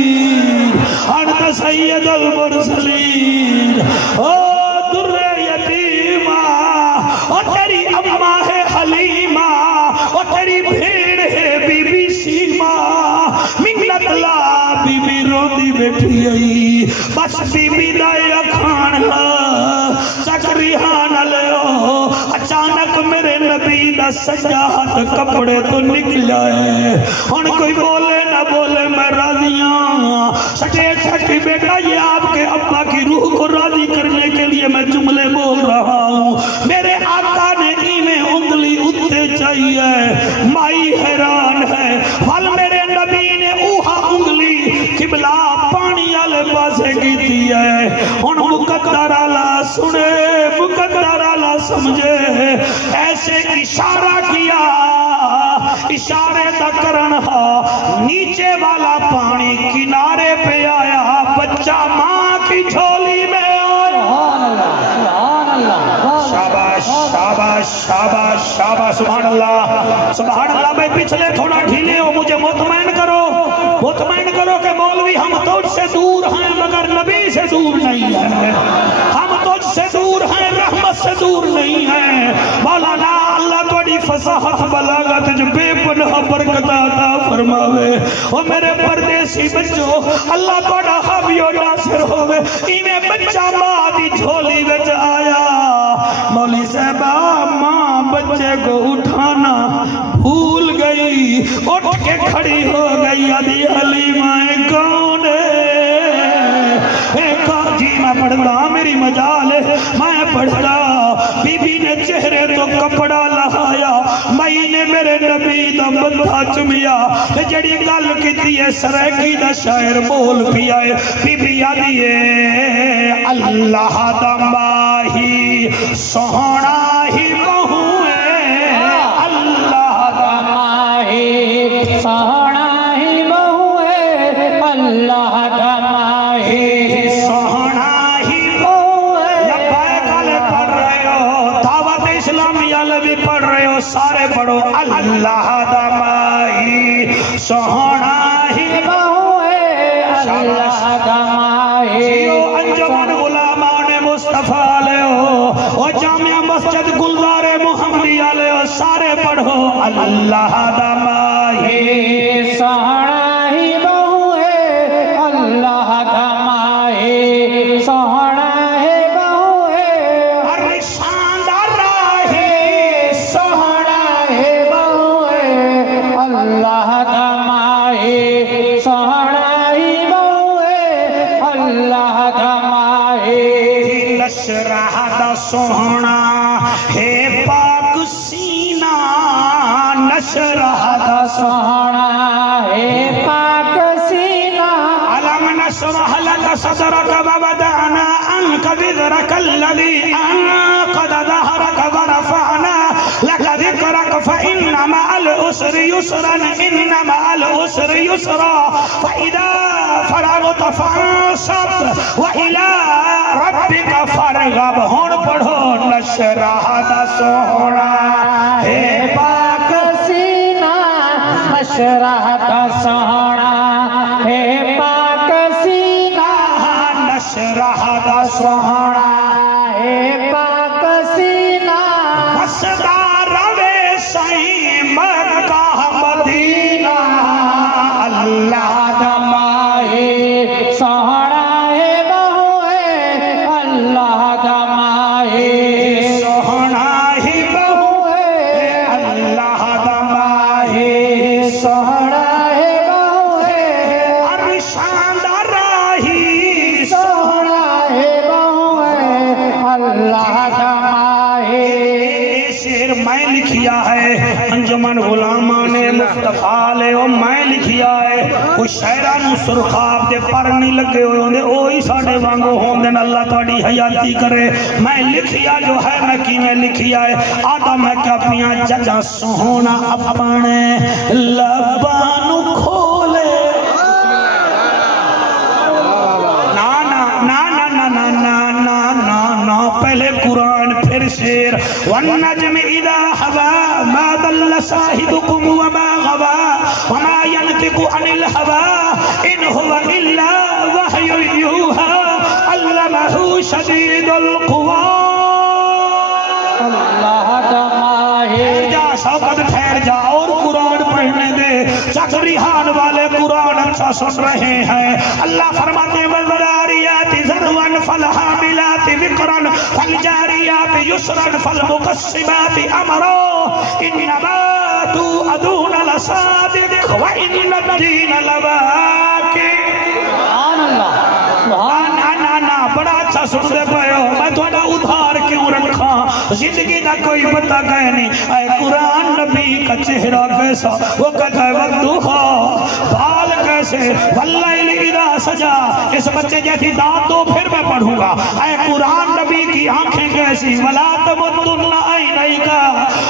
انت سید المرسلین، او در یتیمہ، او تیری اماں ہے حلیمہ، او تیری بھیڑ ہے بی بی سیمہ، منت لا بی بی روندی بیٹھی آئی، بس بی بی دائے اکھان چکریہاں نہ لیو، اچانک میرے نبی دا سجاہت کپڑے تو نکل جائے، ان کوئی بولے نہ بولے میں راضیاں، سٹے چھٹی بیٹا یہ آپ کے ابا کی روح کو راضی کرنے کے لیے میں جملے بول رہا ہوں، میرے آقا نے ایمیں انگلی اتے چاہیے، مائی حیران ہے، پھل میرے نبی نے اوہا انگلی قبلہ پانی والے پاسے کی دی ہے، ان مقدر اللہ سنے مقدر اللہ سمجھے، ایسے اشارہ کیا، اشارے دا کرنہا، نیچے والا پانی کنارے پہ آیا، بچہ ماں کی جھولی میں آیا، شاباش شاباش شاباش شاباش، سبحان اللہ سبحان اللہ، میں پچھلے تھوڑا ڈھیلے ہو، مجھے مطمئن کرو کہ مولوی ہم تجھ سے دور ہیں مگر نبی سے دور نہیں ہیں، ہم تجھ سے دور ہیں رحمت سے دور نہیں ہیں، مولانا اللہ توڑی فصاحت بلاغت جو بے پناہ برکت عطا فرماوے، او میرے پردیسی بچوں اللہ توڑا حاوی و ناصر ہوئے، ایمیں بچہ ماں دی جھولی وچ آیا، مولی صاحبہ ماں بچے کو اٹھانا بھول گئی، اٹھ کے کھڑی ہو گئی، ادھی حلیمہ کون ہے، جی میں پڑھتا میری مجال ہے، میں پڑھتا، بی بی نے چہرے تو کپڑا لہایا، مائی نے میرے نبی دا بندھا چمیا، جڑی گل کیتی ہے سریکی دا شاعر بول پیا ہے، بی بی آدھی ہے اللہ دا ماہی سوہنا ہی بہو ہے، اللہ دا ماہی سوہنا ہی بہو ہے، اللہ دا ماہی سوہنا ہی بہو ہے، لبائے کالے پڑھ رہے ہو، دعوت اسلامی والے بھی پڑھ رہے ہو، سارے پڑھو، اللہ دا ماہی سوہنا ہی بہو ہے، اللہ دا ماہی، جیو انجمن غلامان مصطفیٰ لے ہو، اور جامعہ مسجد گلزار محمدی لے ہو، سارے پڑھو، اللہ دا ماہی سوہنا ہی بہو ہے، اللہ دا ماہی سوہنا ہی بہو ہے، ہر شاندار راہی سوہنا ہی بہو ہے، اللہ دا ماہی سوہنا ہی بہو ہے، اللہ دا ماہی، نشرہ دا سوہنا ہے پاک سینہ، نشرہ دا سوہنا ہے پاک سینہ، علم نشرح لك صدرك ووضعنا عنك وزرك الذي أنقض ظهرك ورفعنا لك ذكرك فإن مع العسر يسرا إن مع العسر يسرا فإذا فرغت فانصب وإلى ربك فارغب، ہون پڑھو نشرہ دا سوہنا ہے پاک سینہ، نشرہ دا دا سہنا ہے پاک سینہ نشرح دا سہنا ہے پاک سینہ وسدا روے سائیں مکہ مدینہ اللہ دا ماہی سہنا ہے بہو ہے اللہ دا ماہی سوہنا ہی بہو ہے اللہ دا ماہی سہنا ہے بہو ہے ارشان دا راہی سہنا ہے بہو ہے اللہ دا ماہی یہ شعر میں لکھیا ہے انجمن غلامان مصطفیٰ لے وہ میں لکھیا ہے کوئی شاعران سرخاب دے پر نہیں لگے ہوئے ہوندے اوہی ساڑے وانگو ہوندے اللہ تواڈی حیاتی کرے میں لکھیا جو ہے میں کی میں لکھیا ہے آدھا میں کیا پیاں ججا سوہنا اپنے لبانو کھولے نا نا نا نا نا نا نا نا نا نا پہلے قرآن پھر شیر والنجم اذا ہوا ما ضل صاحبكم وما غوا وما ينطق عن الهوى ان هو الا وحي يوحى علمه شديد القوى اللہ دا ماہی ٹھہر جا شوقت ٹھہر جا اور قرآن پڑھنے دے چکریحان والے قرآن اچھا سن رہے ہیں اللہ فرماتے ہیں والذاریات ذروا فالحاملات وقرا فالجاریات یسرا فالمقسمات امرا انما توعدون لصادق وان الدین لواقع سبحان اللہ سبحان نا بڑا اچھا سنتے پئے ہو میں تھوڑا ادھار کیوں رکھا زندگی دا کوئی پتہ کہے نہیں اے قرآن نبی کا چہرہ کیسا وہ کہتا ہے وقتوخا بال کیسے واللیل اذا سجا اس بچے جیسی داد دو پھر میں پڑھوں گا اے قرآن نبی کی آنکھیں کیسی ولا تمدن عینیکا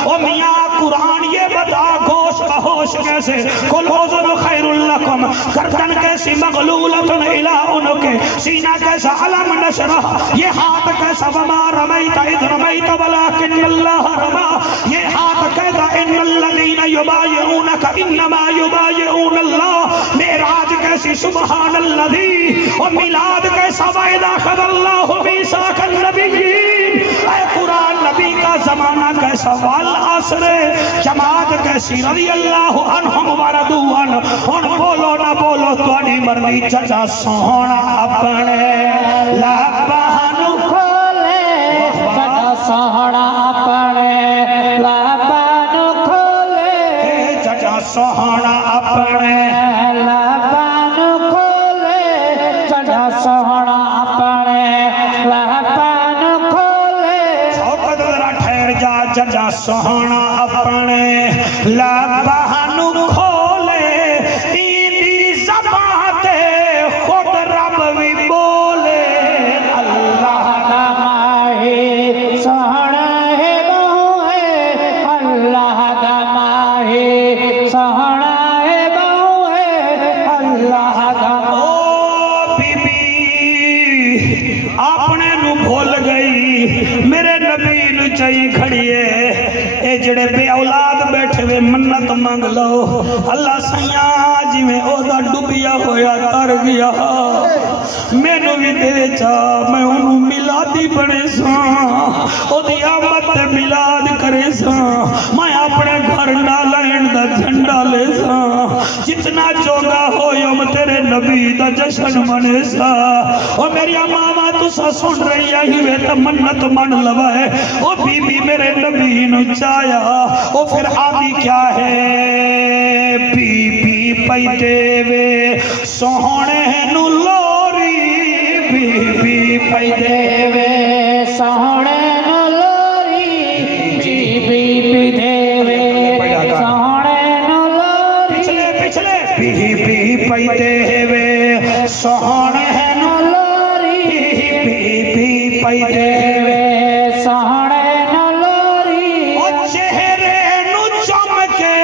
او میاں قرآن یہ بتا گوش بہوش کیسے کل حضر خیر لکم گردن کیسی مغلولتن الہ انکے سینہ کیسا علم نشرح یہ ہاتھ کیسا وما رمیت اذ رمیت ولیکن اللہ رما یہ ہاتھ کہتا ان الذین یبایعونک انما یبایعون اللہ معراج کیسی سبحان اللذی اور میلاد کیسا وعدہ خد اللہ میثاق النبیین اے قرآن نبی کا زمانہ کیسا والعصر جماعت کیسی رضی اللہ عنہم وردوان ان بولو نہ بولو توڑی مرضی چچا سونا اپنے لبانو کھولے چچا سوہنا اپنے لبانو کھولے چچا سونا اپنے لبانو کھولے چچا سوہنا اپنے لبانو کھولے شوقت ذرا ٹھہر جا چچا سونا اپنے لبانو کھولے اینی زبان تے خود رب بھی بولے اللہ دا ماہی سہنا ہے بہو ہے اللہ دا ماہی سہنا ہے بہو ہے اللہ دا او بی بی اپنے نو بھول گئی میرے نبی نو چاہیے کھڑیے اے جڑے بے اولاد بیٹھے وے منت مانگ لو اللہ سیاں جی میں او دا ڈوبیا ہویا تر گیا مینو بھی دے چا میں انہوں میلادی بڑے ساں او دی آمد تے میلاد کرے ساں میں اپنے گھر ڈالین دا جھنڈا لے ساں جتنا چوگا ہو یوم تیرے نبی دا جشن منے سا او میری ماما تو سا سن رہی آئی وے تا منت من لوا ہے او بی بی میرے نبی نو چایا او پھر آدھی کیا ہے بی بی پئی دے وے سوہنے نو لوری بی بی پئی دے وے سہنے نو لوری بی بی پی دے وے سہنے نو لوری پچھلے پچھلے بی بی پئی دے وے سوہنے نو لوری بی بی پئی دے وے سہنے نو لوری او چہرے نو چمکے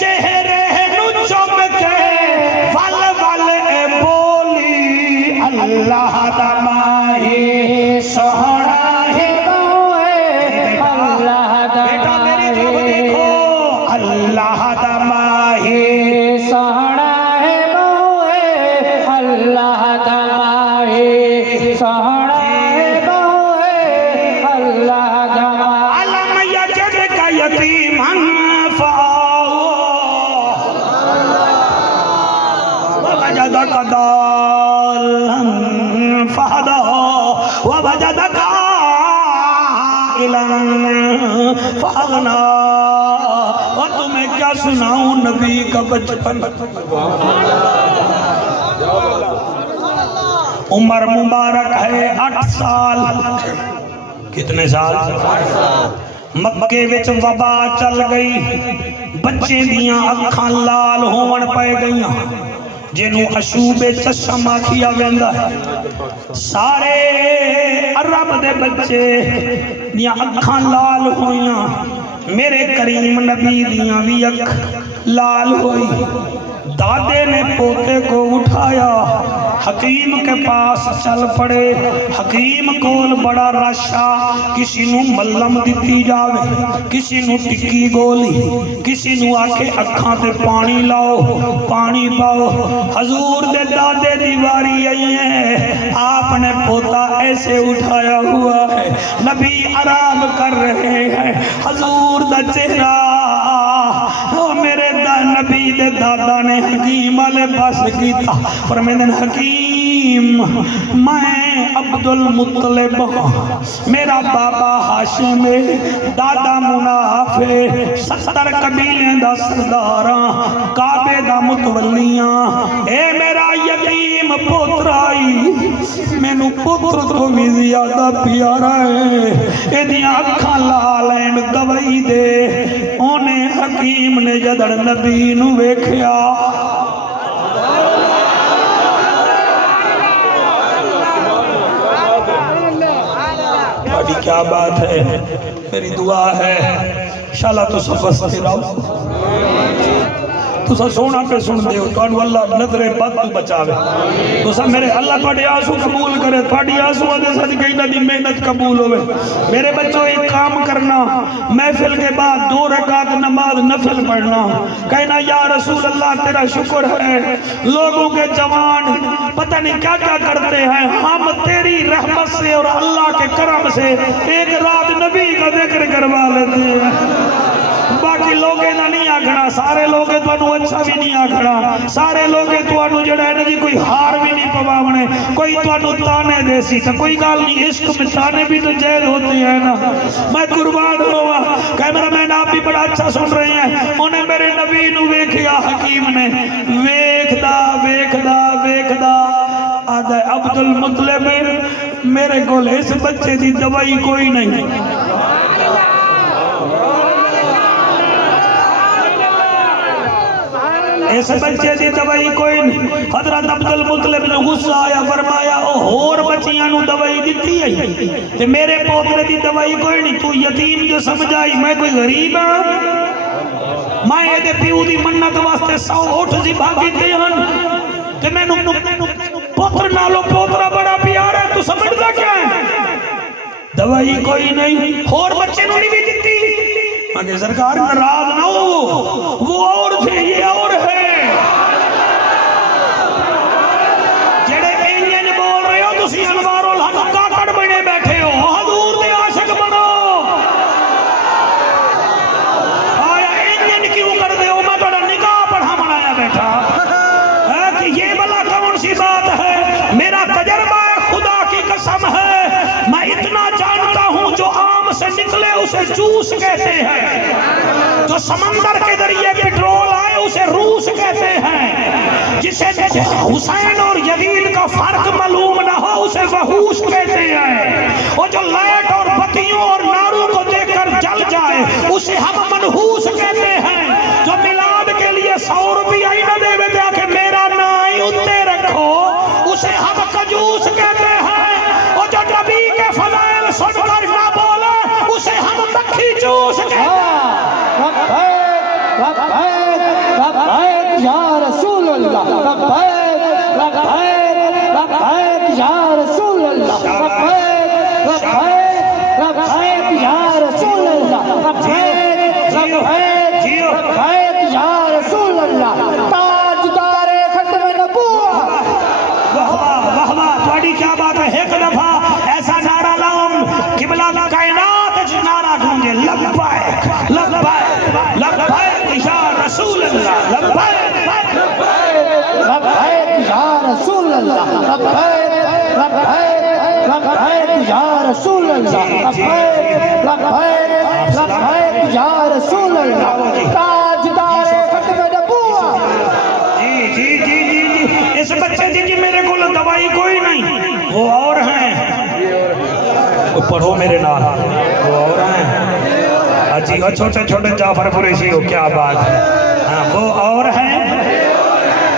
چہرے نو چمکے ول ول اے بولی اللہ دا ماہی سوہنا ہے اللہ دا بیٹا میری طرف دیکھو اللہ دا ماہی سہنا وجدك ضالا فهدى ووجدك عائلا فأغنى. اور تمہیں کیا سناؤں نبی کا بچپن. عمر مبارک ہے 8 سال. کتنے سال؟ مکے وچ وبا چل گئی. بچے دیاں اکھاں لال ہون پے گئیاں جنوں اشوب چشم آکھیا ویندا ہے. سارے عرب دے بچے دیاں اکھاں لال ہویاں. میرے کریم نبی دیاں بھی اکھ لال ہوئی. دادے نے پوتے کو اٹھایا حکیم کے پاس چل پڑے. حکیم کول بڑا رشا. کسی نو ملم دیتی جاوے, کسی نو ٹکی گولی, کسی نو آکھے اکھاں تے پانی لاؤ, پانی پاؤ. حضور دے دادے دیواری آئی ہے. آپ نے پوتا ایسے اٹھایا ہوا ہے. نبی آرام کر رہے ہیں. حضور دا چہرہ میرے نبی دے دادا نے حکیم والے پاس کیتا. فرمیندن حکیم میں عبد المطلب ہوں, میرا بابا ہاشم ہے, دادا مناف ہے, 70 قبیلیں دا سرداراں, کعبے دا متولیاں. اے میرا یتیم پوترائی, مینوں پتر تو بھی زیادہ پیارا ہے. ایدیاں اکھاں لال این دوائی دے. اونے حکیم نے جدڑ نبی نو ویکھیا کیا بات ہے. میری دعا ہے انشاءاللہ تو سب بستے رہو. تو سب سونا پہ سن دے ہو. تو اللہ نظر بد تو بچاوے. تو سب میرے اللہ توڑے آنسو قبول کرے. توڑی آنسو آدھے ساتھ کہیں نہ دی محنت قبول ہوئے. میرے بچوں ایک کام کرنا, محفل کے بعد 2 رکعت نماز نفل پڑھنا. کہنا یا رسول اللہ تیرا شکر ہے لوگوں کے جوان پتہ نہیں کیا کیا کرتے ہیں, ہم تیری رحمت سے اور اللہ کے کرم سے ایک رات نبی کا ذکر کروا لیتے ہیں. باقی لوگے نہ نہیں آکھنا, سارے لوگے تو انہوں اچھا بھی نہیں آکھنا, سارے لوگے تو انہوں جڑا ہے نا جی کوئی ہار بھی نہیں پواونے, کوئی تو انہوں تانے دیسی تھا. کوئی گال نہیں, عشق میں تانے بھی تو جیل ہوتے ہیں نا. میں قربان ہوا. کیمرہ مین آپ بھی بڑا اچھا سن رہے ہیں. انہیں میرے نبی نو ویکھیا حکیم نے, ویکھدا ویکھدا ویکھدا آدھا عبد المطلب میرے گول اس بچے دی دوائی کوئی نہیں. اس بچے دی دوائی کوئی نہیں. حضرت عبد المطلب نے غصہ آیا, فرمایا او اور بچیاں نو دوائی دیتی ہے تے میرے پوترے دی دوائی کوئی نہیں. تو یتیم جو سمجھائی میں کوئی غریب ہاں, میں اے دے پیو دی منت واسطے 100 اٹھ سی بھاگی تے ہن تے میں نو پوتر نالو پوترا بڑا پیارا ہے. تو سمجھدا کیا ہے؟ دوائی کوئی نہیں. اور بچے نو نہیں بھی دیتی. مگر سرکار ناراض نہ ہو, وہ اور تھے یہ اور ہے. جڑے انجن بول رہے ہو تسی انوار الحق کاکڑ بنے بیٹھے ہو. حضور دے عاشق بنو. آیا انجن کیوں کر دے ہو؟ میں تھوڑا نکاح پڑھا منایا بیٹھا ہے کہ یہ بلا کون سی بات ہے. میرا تجربہ ہے, خدا کی قسم ہے, میں اتنا جانتا ہوں جو آم سے نکلے اسے جوس کہتے ہیں, جو سمندر کے ذریعے پیٹرول آئے اسے روس کہتے ہیں, جسے حسین اور یزید کا فرق معلوم نہ ہو اسے وحوش کہتے ہیں, اور جو لائٹ اور بتیوں اور ناروں کو دیکھ کر جل جائے اسے ہم منحوس کہتے ہیں, جو میلاد کے لیے 100 روپیہ ہی نہ دے بیٹھا کہ میرا نام اتنے رکھو اسے ہم کنجوس کہتے ہیں, اور جو نبی کے فضائل سن کر نہ بولے اسے ہم مکھی چوس کہتے ہیں. لبیک یا رسول اللہ, لبیک لبیک لبیک یا رسول اللہ, لبیک لبیک لبیک یا رسول اللہ, لبیک لبیک لبیک یا رسول اللہ. تاجدار ختم نبوت. واہ واہ واہ, تھوڑی کیا بات ہے. ایک دفعہ ایسا نعرہ لاؤں قبلہ کائنات نعرہ گونجے, لبیک لبیک لبیک یا رسول اللہ, لبیک لبیک یا اللہ لبیک لبیک لبیک یا رسول اللہ لبیک لبیک لبیک یا رسول اللہ تاجدار ختم نبوت جی جی جی جی جی اس بچے جی میرے کو دوائی کوئی نہیں، وہ اور ہیں، پڑھو میرے نال، وہ اور ہیں جی، اور چھوٹے چھوٹے جعفر قریشی ہو، کیا بات ہے، ہاں وہ اور ہیں،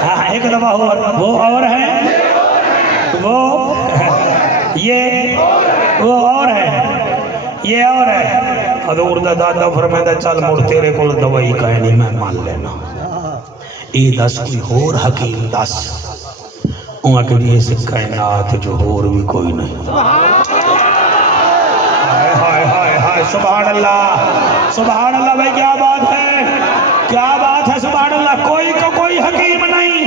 ہاں ایک دفعہ وہ اور ہیں، وہ یہ وہ اور ہے، یہ اور ہے۔ حضور دا دادا فرمائے چل مڑ تیرے کو دوائی کہے نہیں میں مان لینا، ای دس کوئی ہور حکیم دس، وہاں کہ یہ اس کائنات جو ہور بھی کوئی نہیں۔ ہائے ہائے ہائے سبحان اللہ بھائی کیا بات ہے، کیا بات ہے، سبحان اللہ، کوئی کو کوئی حکیم نہیں۔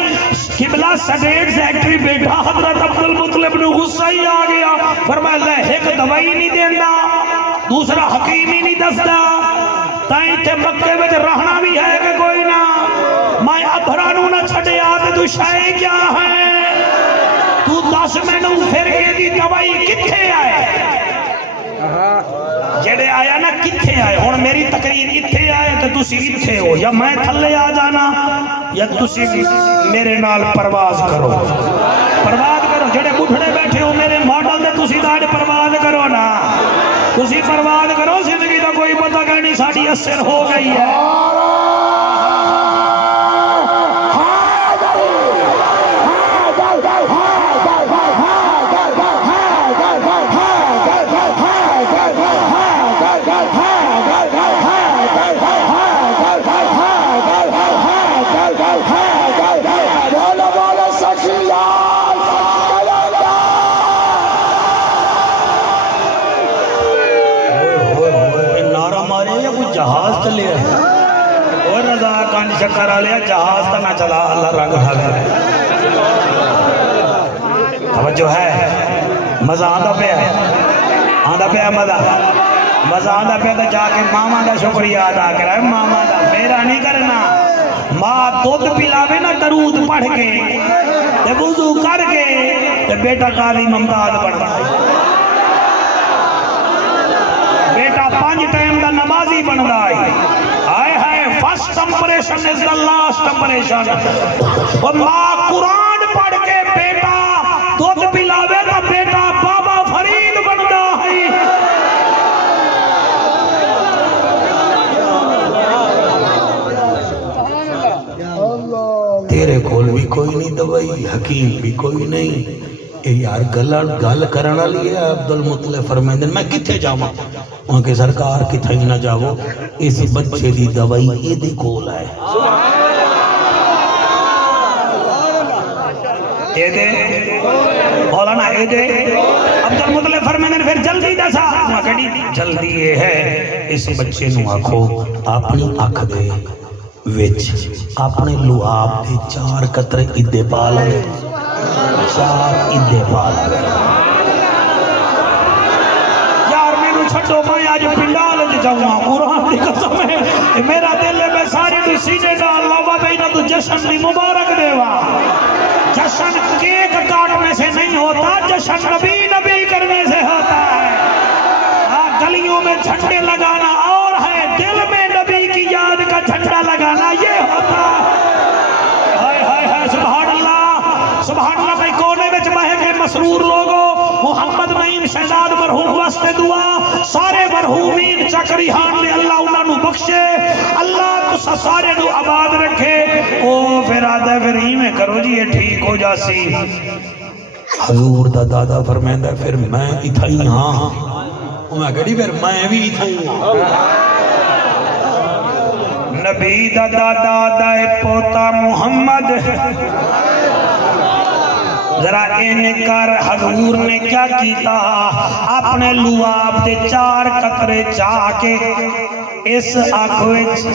قبلہ سٹیٹ سیکٹری بیٹھا حضرت عبدالمطلب نے غصہ ہی آ گیا، فرمایا لے ایک دوائی نہیں دینا، دوسرا حکیم ہی نہیں دستا، تائیں تے مکے وچ رہنا بھی ہے کہ کوئی نہ، میں ابھرانو نہ چھڑے آتے تو شائع کیا ہے، تو دس مینوں پھر کے دی دوائی کتھے آئے، جڑے آیا نا کتھے آئے، ہون میری تقریر کتھے آئے تو تسی کتھے ہو، یا میں تھلے آ جانا یا تسی میرے نال پرواز کرو، جڑے بڑھڑے بیٹھے ہو میرے ماڈل دے تسی داڑ پرواز کرو نا، تسی پرواز کرو، زندگی دا کوئی پتہ نہیں ساڑی اثر ہو گئی ہے۔ جہاز چلے اور رضا کانج شکر آلیا جہاز تا نہ چلا، اللہ رنگ اٹھا گیا، توجہ ہے، مزہ آندہ پہ ہے، مزہ آندہ پہ تو جا کے ماما دا شکریہ ادا کرا ہے، ماما دا میرا نہیں کرنا، ماں دودھ پلاوے نا درود پڑھ کے تے وضو کر کے تے بیٹا قاضی ممتاز بنتا ہے، بیٹا 5 ٹائم دا نمازی بندا ہے، ہائے ہائے first impression is the last impression, اور ماں قرآن پڑھ کے بیٹا دودھ پلاوے تا بیٹا بابا فرید بندا ہے۔ تیرے کول بھی کوئی نہیں دوائی، حکیم بھی کوئی نہیں، اے یار گل کرنا لیا عبدالمطلب فرمائیں میں کتھے جاواں، وہاں کے سرکار کتھے نہ جاؤ، اس بچے دی دوائی یہ دی کول ہے، اے دے مولانا اے دے عبدالمطلب فرمائیں پھر جلدی دسا، وہاں کہڑی جلدی یہ ہے، اس بچے نو آکھو اپنی آنکھ دے وچ اپنے لعاب دے 4 قطرے ادے پا لے، 4 ادے پا لے، یار میں چھٹو میں آج پنڈال جاؤں قرآن دی قسم ہے، میرا دل ہے میں ساری تو سینے ڈال لاوا بینہ تو جشن بھی مبارک دیوا، جشن کیک کاٹنے سے نہیں ہوتا، جشن نبی کرنے سے ہوتا ہے، گلیوں میں جھنڈے لگانا اور ہے، دل میں نبی کی یاد کا جھنڈا لگانا یہ ہوتا ہے، ہائے ہائے ہائے سبحان اللہ بھائی کونے میں بہے کے مسرور لوگوں، محمد نعیم شہزاد مرحوم واسطے دعا، سارے مرحومین چکریہان دے اللہ انہاں نو بخشے، اللہ تسا سارے نو آباد رکھے، او پھر آدھا پھر ہی میں کرو جی یہ ٹھیک ہو جاسی، حضور دا دادا فرمائندہ پھر میں اتھائی ہاں، میں کہڑی پھر میں بھی اتھائی ہاں، نبی دا دادا دائے پوتا محمد، ذرا انکار حضور نے کیا کیتا، اپنے لعاب دے 4 قطرے چاہ کے اس آنکھ وچ،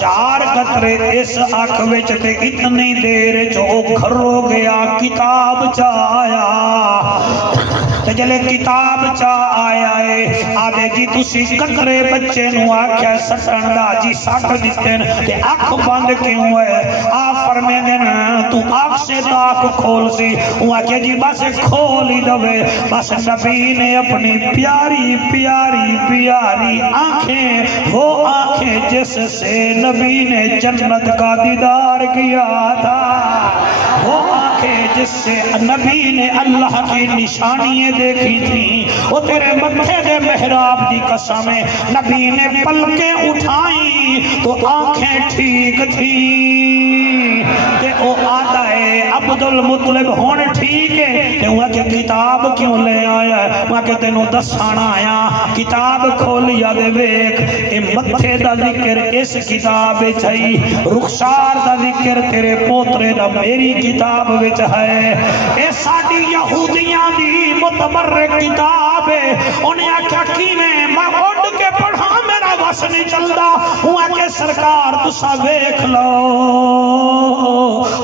4 قطرے اس آنکھ وچ تے اتنی دیر جو گھر ہو گیا کتاب چایا، تے جلے کتاب چا آیا ہے آدھے جی تسی ککرے بچے نو آکھیا سٹن دا جی سٹ دیتن تے اکھ بند کیوں ہے آ فرمے دن تو آکھ سے تاک کھول سی وہ آکھیا جی بس کھول ہی دوے بس نبی نے اپنی پیاری پیاری پیاری آنکھیں وہ آنکھیں جس سے نبی نے جنت کا دیدار کیا تھا وہ آنکھیں جس سے نبی نے اللہ کی نشانیاں دیکھی تھی وہ تیرے متھے دے محراب دی قسم نبی نے پلکیں اٹھائیں تو آنکھیں ٹھیک تھی تے او آتا ہے عبدالمطلب ہون ٹھیک ہے تے وہ کہ کتاب کیوں لے آیا ہے وہ کہ تینوں دسانا آیا کتاب کھولیا دے ویک اے متھے دا ذکر اس کتاب چاہی رخسار دا ذکر تیرے پوترے دا میری کتاب وچ ہے اے ساڑی یہودیاں دی متبرک کتاب ہے انہیں آکھا کی میں اٹھ کے پڑھا میرا بس نہیں چلدا ہوا کہ سرکار تسا ویکھ لو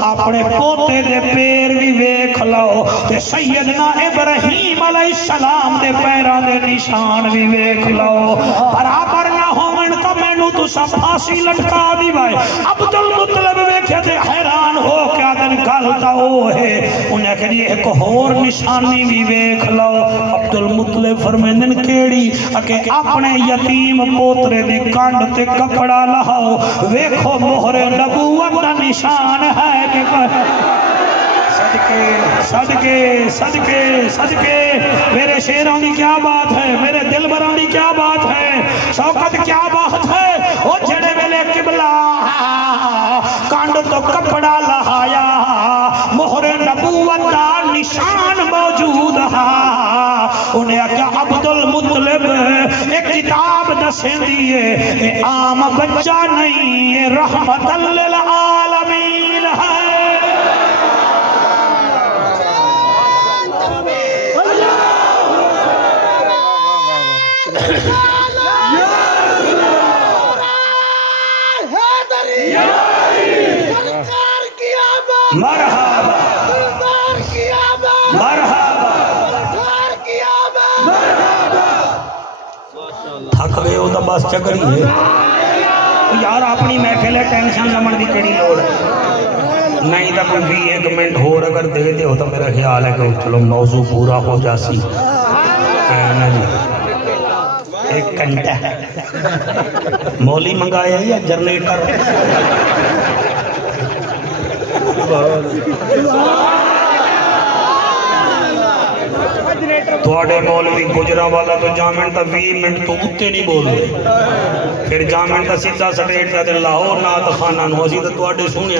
اپنے پوتے دے پیر بھی ویکھ لو تے سیدنا ابراہیم علیہ السلام دے پیران دے نشان بھی ویکھ لو برابر نہ ہومن تو میں نو تسا پھانسی لٹکا دی بھائی عبدالمطلب ویکھے تے حیران ہو کیا دن گالتا ہو ہے انہیں کہ یہ ایک اور نشانی بھی ویکھ لو عبدالمطلب فرمیندن کیڑی کہ اپنے یتیم پوترے دی کانڈ تے کپڑا لہاؤ ویکھو مہر نبوت دا نشان ہے کہ صدقے صدقے صدقے صدقے میرے شیران دی کیا بات ہے میرے دل بران دی کیا بات ہے شوقت کیا بات ہے وہ جڑے ویلے قبلہ کانڈ تو کپڑا لہایا مہر نبوت دا نشان موجود ہے انہیں کیا عبدالمطلب ایک کتاب دسیں دیئے عام بچہ نہیں رحمت للعالمین ہے مرحبا مرحبا تھک گئے ہو تو بس چکری ہے یار اپنی محفل ہے ٹینشن لمن دی کڑی لوڑ نہیں تو کوئی بھی ایک منٹ ہو اگر دے دے ہو تو میرا خیال ہے کہ چلو موضوع پورا ہو جاسی ایک گھنٹہ مولی منگایا یا جنریٹر تھوڑے مولوی گجرا والا تو جامن تا 20 منٹ تو اتے نہیں بول رہے پھر جامن تا سیدھا سٹریٹ تا دے لاہور نات خانہ نو اسی تا تھوڑے سونے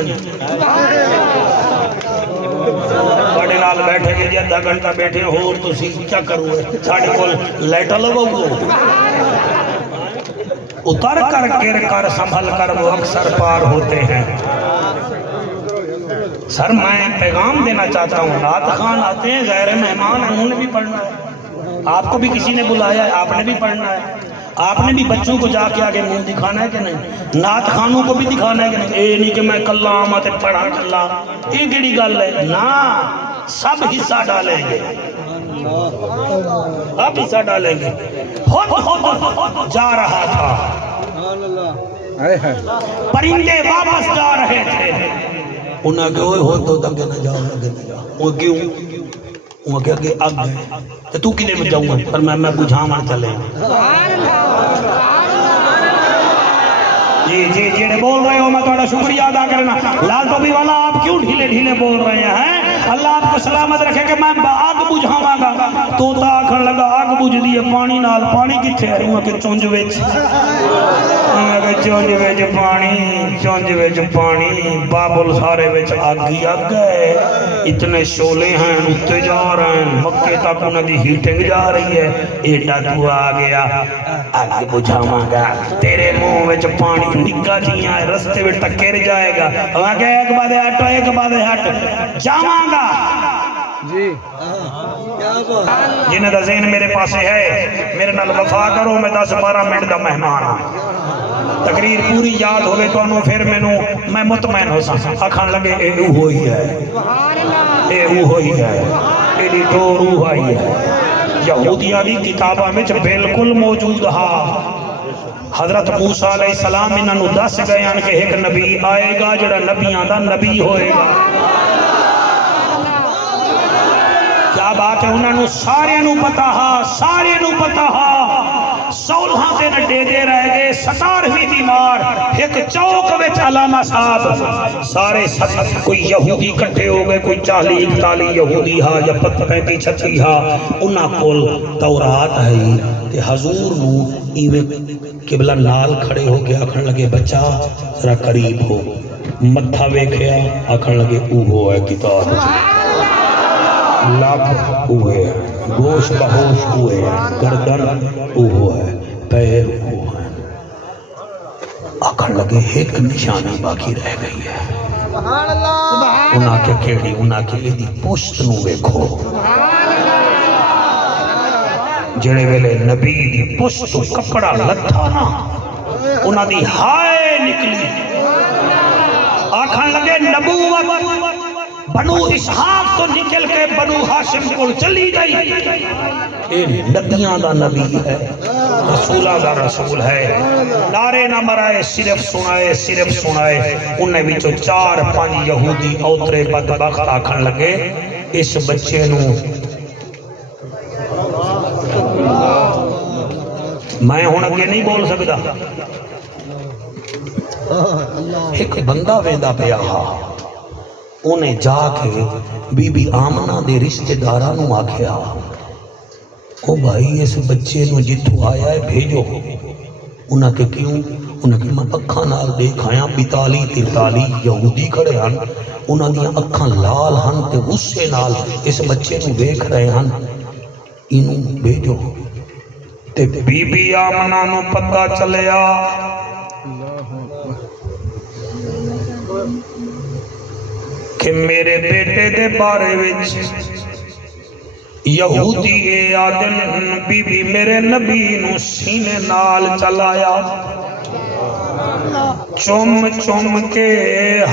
تھوڑے نال بیٹھے گے جی ادھا گھنٹہ بیٹھے ہو تو سی کیا کرو ہے ساڑھے کول لیٹا لگو گو اتر کر گر کر سنبھل کر وہ اکثر پار ہوتے ہیں سر میں پیغام دینا چاہتا ہوں رات خان آتے ہیں غیر مہمان انہوں نے بھی پڑھنا ہے آپ کو بھی کسی نے بلایا ہے آپ نے بھی پڑھنا ہے آپ نے بھی بچوں کو جا کے آگے منہ دکھانا ہے کہ نہیں نات خانوں کو بھی دکھانا ہے کہ نہیں اے نہیں کہ میں کلہ آمد پڑھا کلہ یہ کیڑی گل ہے نا سب حصہ ڈالیں گے آپ حصہ ڈالیں گے خود جا رہا تھا پرندے واپس جا رہے تھے انہاں کہ ہوئے ہو تو دنگے نہ جاؤ لگے نہ جاؤ وہ کیوں وہ کہ آگے آگ ہے تو کنے میں جاؤں گا پر میں بجھا مار چلے جی جی جی بول رہے ہو میں تھوڑا شکریہ ادا کرنا لال ٹوپی والا آپ کیوں ڈھیلے ڈھیلے بول رہے ہیں اللہ آپ کو سلامت رکھے کہ میں آگ بجھاواں گا تو آکھن لگا آگ بجھ دی پانی نال پانی کتھے ہے وہ کہ چونج وچ چونج وچ پانی بابل سارے وچ آگ ہی آگ ہے اتنے شولے ہیں اٹھتے جا رہے ہیں مکے تک انہاں دی ہیٹنگ جا رہی ہے ایڈا تو آ گیا آگ بجھاواں گا تیرے منہ وچ پانی نکا جیاں رستے وچ تک گر جائے گا وہاں کہ ایک بعد ہٹ جاواں گا جی جنہیں دا ذہن میرے پاس ہے میرے نال وفا کرو میں 10-12 منٹ دا مہمان ہوں تقریر پوری یاد ہوئے تو انہوں پھر میں مطمئن ہو سکتا آکھان لگے اے او ہوئی ہے اے او ہوئی ہے ایڈی تو روح آئی ہے یہودیاں دی کتاباں میں بالکل موجود ہا حضرت موسیٰ علیہ السلام انہاں نو دس گئے ہیں کہ ایک نبی آئے گا جڑا نبیاں دا نبی ہوئے گا کیا بات ہے انہاں نو سارے نو پتا ہا سولہاں تے نڈے دے رہ گئے 17ویں بیمار ایک چوک وچ علامہ صاحب سارے کوئی یہودی کٹھے ہو گئے کوئی 40-41 یہودی ہا یا 35-36 ہا انہاں کول تورات ہے تے حضور نو ایویں قبلہ نال کھڑے ہو کے آکھن لگے بچہ ذرا قریب ہو متھا ویکھیا آکھن لگے اوہو ہے کتاب لب اوہے گوش بہوش ہوئے گردن اوہو ہے پیر اوہو ہے آکھن لگے ایک نشانی باقی رہ گئی ہے انہاں کے کیڑی انہاں کے ایدی پشت نو ویکھو جڑے ویلے نبی دی پشت تو کپڑا لتھا نا انہاں دی ہائے نکلی آکھن لگے نبوت بنو اسحاق تو نکل کے بنو ہاشم کو چلی گئی اے نبیاں دا نبی ہے رسولہ دا رسول ہے نعرے نہ مرائے صرف سنائے انہیں بھی جو 4-5 یہودی اوترے بدبخت آکھن لگے اس بچے نو میں ہون اگے نہیں بول سکتا ایک بندہ ویندہ پیا ہا انہیں جا کے بی بی آمنہ دے رشتہ دارانو آکھیا او بھائی اس بچے نو جتو آیا ہے بھیجو انہاں کے کیوں انہاں کے میں اکھاں نال دیکھ آیا 42-43 یہودی کھڑے ہن انہاں دیاں اکھاں لال ہن تے غصے نال اس بچے نو دیکھ رہے ہن انہوں بھیجو تے بی بی آمنہ نو پتہ چلیا کہ میرے بیٹے دے بارے وچ یہودی اے آدم بی بی میرے نبی نو سینے نال چلایا چوم کے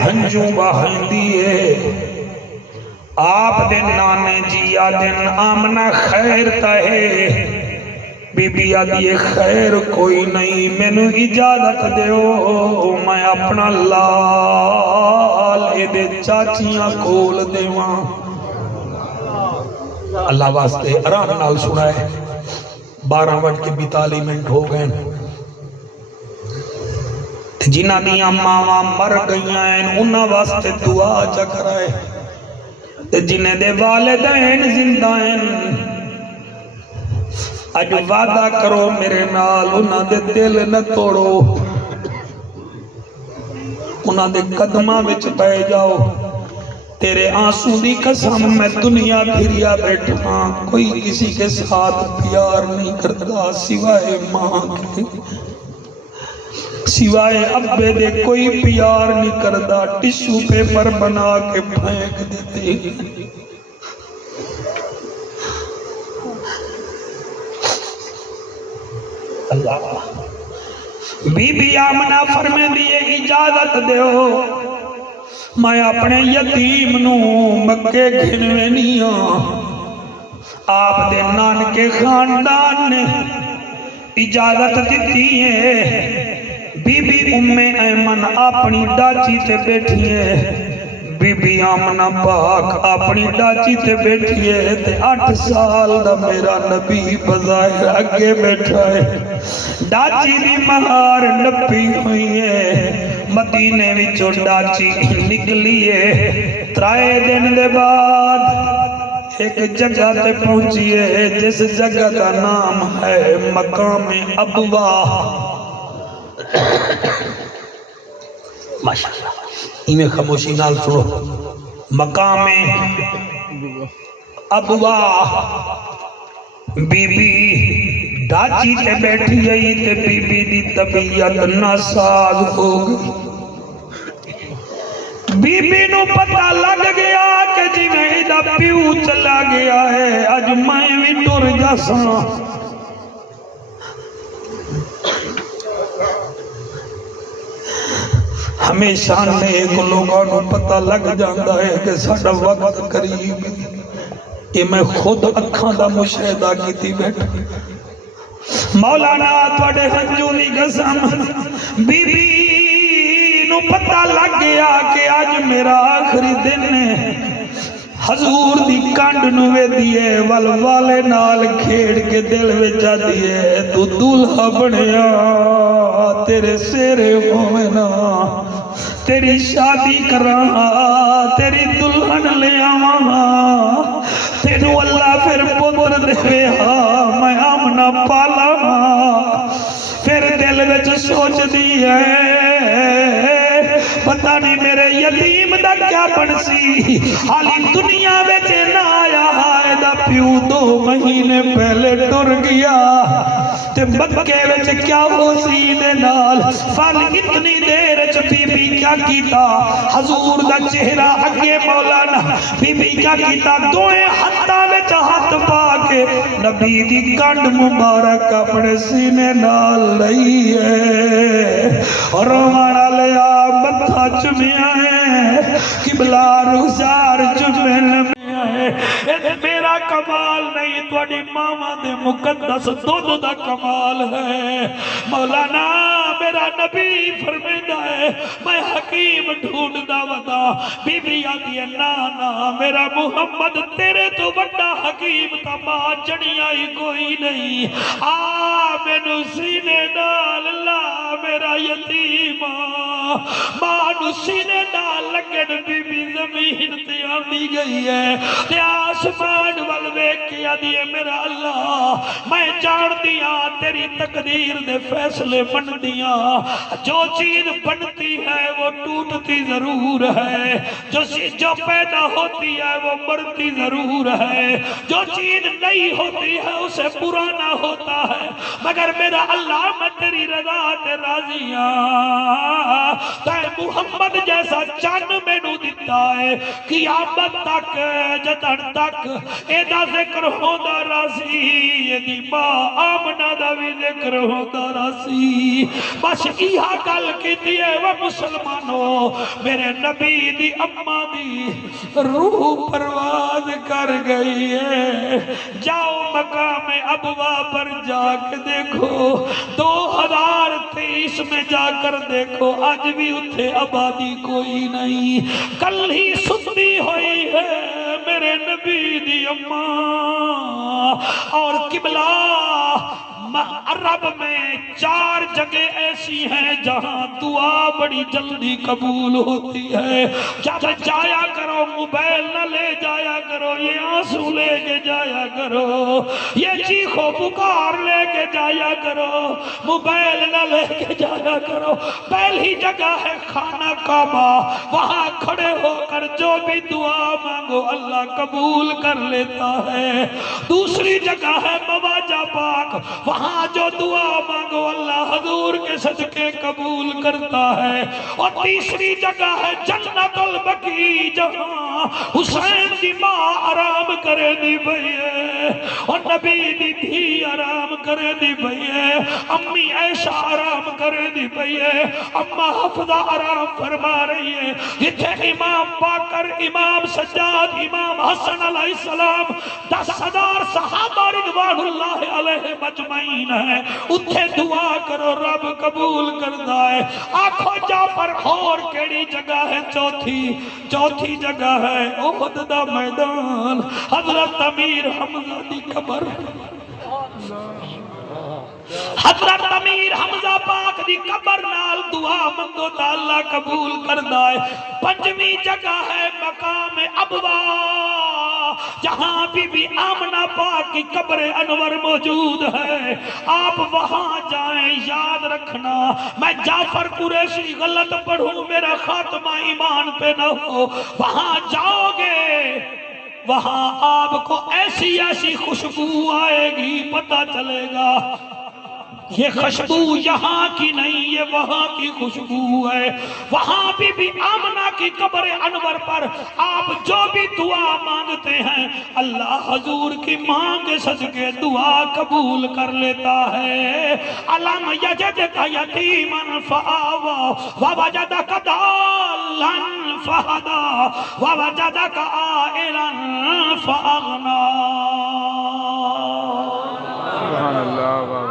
ہنجوں بہندیے آپ دے نانے جی آدم آمنہ خیر تہے بی بی آدھی خیر کوئی نہیں میں نو اجازت دیو میں اپنا لال دے چاچیاں کول دیواں اللہ واسطے آرام نال سنائے 12:42 ہو گئے جنہ دیاں ماواں مر گئیاں ہیں انہاں واسطے دعا چا کرائے جنہ دے والدین زندہ ہیں اج وعدہ کرو میرے نال انہاں دے دل نہ توڑو انہاں دے قدماں وچ پہ جاؤ تیرے آنسو دی قسم میں دنیا پھریا بیٹھا کوئی کسی کے ساتھ پیار نہیں کرتا سوائے ماں کے سوائے ابے دے کوئی پیار نہیں کرتا ٹشو پیپر بنا کے پھینک دیتے اللہ بی بی آمنہ فرمے دیئے اجازت دیو میں اپنے یتیم نو مکے گھنوے نیاں آپ دے نان کے خاندان نے اجازت دیتی ہے بی بی ام ایمن اپنی ڈاچی تے بیٹھی ہے بی بی آمنہ پاک اپنی ڈاچی تے بیٹھی ہے تے 8 سال دا میرا نبی بظاہر اگے بیٹھا ہے ڈاچی دی مہار نپی ہوئی ہے مدینے وچوں ڈاچی نکلی ہے 3 دن دے بعد ایک جگہ تے پہنچی ہے جس جگہ کا نام ہے مقام ابوا ماشاءاللہ ایمیں خاموشی نال سنو مقام ابوا بی بی ڈاچی تے بیٹھی گئی تے بی بی دی طبیعت ناساز ہو گئی بی بی نو پتہ لگ گیا کہ جی میں دا پیو چلا گیا ہے اج میں بھی ٹر جاساں ہمیشہ نیک لوگوں کو پتہ لگ جاتا ہے کہ ساڈا وقت قریب ہے کہ میں خود اکھاں دا مشاہدہ کیتی بیٹھا مولانا تھوڑے ہنجو دی قسم بی بی نو پتہ لگ گیا کہ آج میرا آخری دن ہے حضور دی کانڈ نو وے دیئے والوالے نال کھیڑ کے دل وچا دیئے تو دولہا بنیا تیرے سیرے مومنا تیری شادی کراں تیری دلہن لے آواں تینو اللہ پھر پتر دے ہاں میں آمنا پالا پھر دل وچ سوچ دی ہے پتہ نہیں میرے یتیم دا کیا بنسی حالی دنیا وچ نہ آیا ہے دا پیو 2 مہینے پہلے ٹر گیا تے مکے وچ کیا ہو سی دے نال فل اتنی دیر چ بی بی کیا کیتا حضور دا چہرہ اگے مولانا بی بی کیا کیتا دوئے ہتھاں وچ ہاتھ پا کے نبی دی کنڈ مبارک اپنے سینے نال لئی ہے اور روانہ لیا متھا چمیا ہے قبلہ رخسار چمل میں ہے میرا کمال نہیں تھوڑی ماما دے مقدس دودھ دا کمال ہے مولانا میرا نبی فرمیدہ ہے میں حکیم ڈھونڈدا ودا بی بی آدھی ہے نا میرا محمد تیرے تو بڑا حکیم تا ماں چڑیا ہی کوئی نہیں آ مینو سینے ڈال لا میرا یتیم ماں نو سینے ڈال لگن بی بی زمین تے آندی گئی ہے تے آسمان والوے کیا دیئے میرا اللہ میں جان دیا تیری تقدیر دے فیصلے بن دیا جو چیز بنتی ہے وہ ٹوٹتی ضرور ہے جو پیدا ہوتی ہے وہ مرتی ضرور ہے جو چیز نہیں ہوتی ہے اسے پرانا ہوتا ہے مگر میرا اللہ میں تیری رضا تے راضیاں تے محمد جیسا چند میں نو دیتا ہے قیامت تک جدن تک ایدہ ذکر ہوندہ راسی ایدی ماں آمنہ دا بھی ذکر ہوندہ راسی بس ایہا کل کی دیئے وہ مسلمانوں میرے نبی دی اماں دی روح پرواز کر گئی ہے جاؤ مقام ابوا پر جا کے دیکھو 2023 میں جا کر دیکھو آج بھی اتھے آبادی کوئی نہیں کل ہی سنی ہوئی ہے میرے نبی دی اماں اور قبلہ عرب میں 4 جگہ ایسی ہیں جہاں دعا بڑی جلدی قبول ہوتی ہے جب جایا کرو موبائل نہ لے جایا کرو یہ آنسو لے کے جایا کرو یہ چیخو پکار لے کے جایا کرو موبائل نہ لے کے جایا کرو پہلی جگہ ہے خانہ کعبہ وہاں کھڑے ہو کر جو بھی دعا مانگو اللہ قبول کر لیتا ہے دوسری جگہ ہے مواجہ پاک وہاں جو دعا مانگو اللہ حضور کے صدقے قبول کرتا ہے اور تیسری جگہ ہے جنت البقیع جہاں حسین دی ماں آرام کرے دی بھئیے اور نبی دی دھی آرام کرے دی بھئیے امی عائشہ آرام کرے دی بھئیے اماں حفظہ آرام فرما رہی ہے جتھے امام باقر امام سجاد امام حسن علیہ السلام 10,000 صحابہ رضوان اللہ علیہ مجمعین ہے اتھے دعا کرو رب قبول کردہ ہے آنکھو جعفر اور کیڑی جگہ ہے چوتھی جگہ ہے احد دا میدان حضرت امیر حمزہ دی قبر حضرت امیر حمزہ پاک دی قبر نال دعا منگو تا اللہ قبول کردہ ہے 5ویں جگہ ہے مقام ابوا جہاں بی آمنہ پاک کی قبر انور موجود ہے آپ وہاں جائیں یاد رکھنا میں جعفر قریشی غلط پڑھوں میرا خاتمہ ایمان پہ نہ ہو وہاں جاؤ گے وہاں آپ کو ایسی خوشبو آئے گی پتہ چلے گا یہ خوشبو یہاں کی نہیں یہ وہاں کی خوشبو ہے وہاں بھی آمنہ کی قبر انور پر آپ جو بھی دعا مانگتے ہیں اللہ حضور کی مانگ صدقے دعا قبول کر لیتا ہے علم یجدک یتیما فآوا ووجدک ضالا فہدا ووجدك عائلا فأغنى سبحان اللہ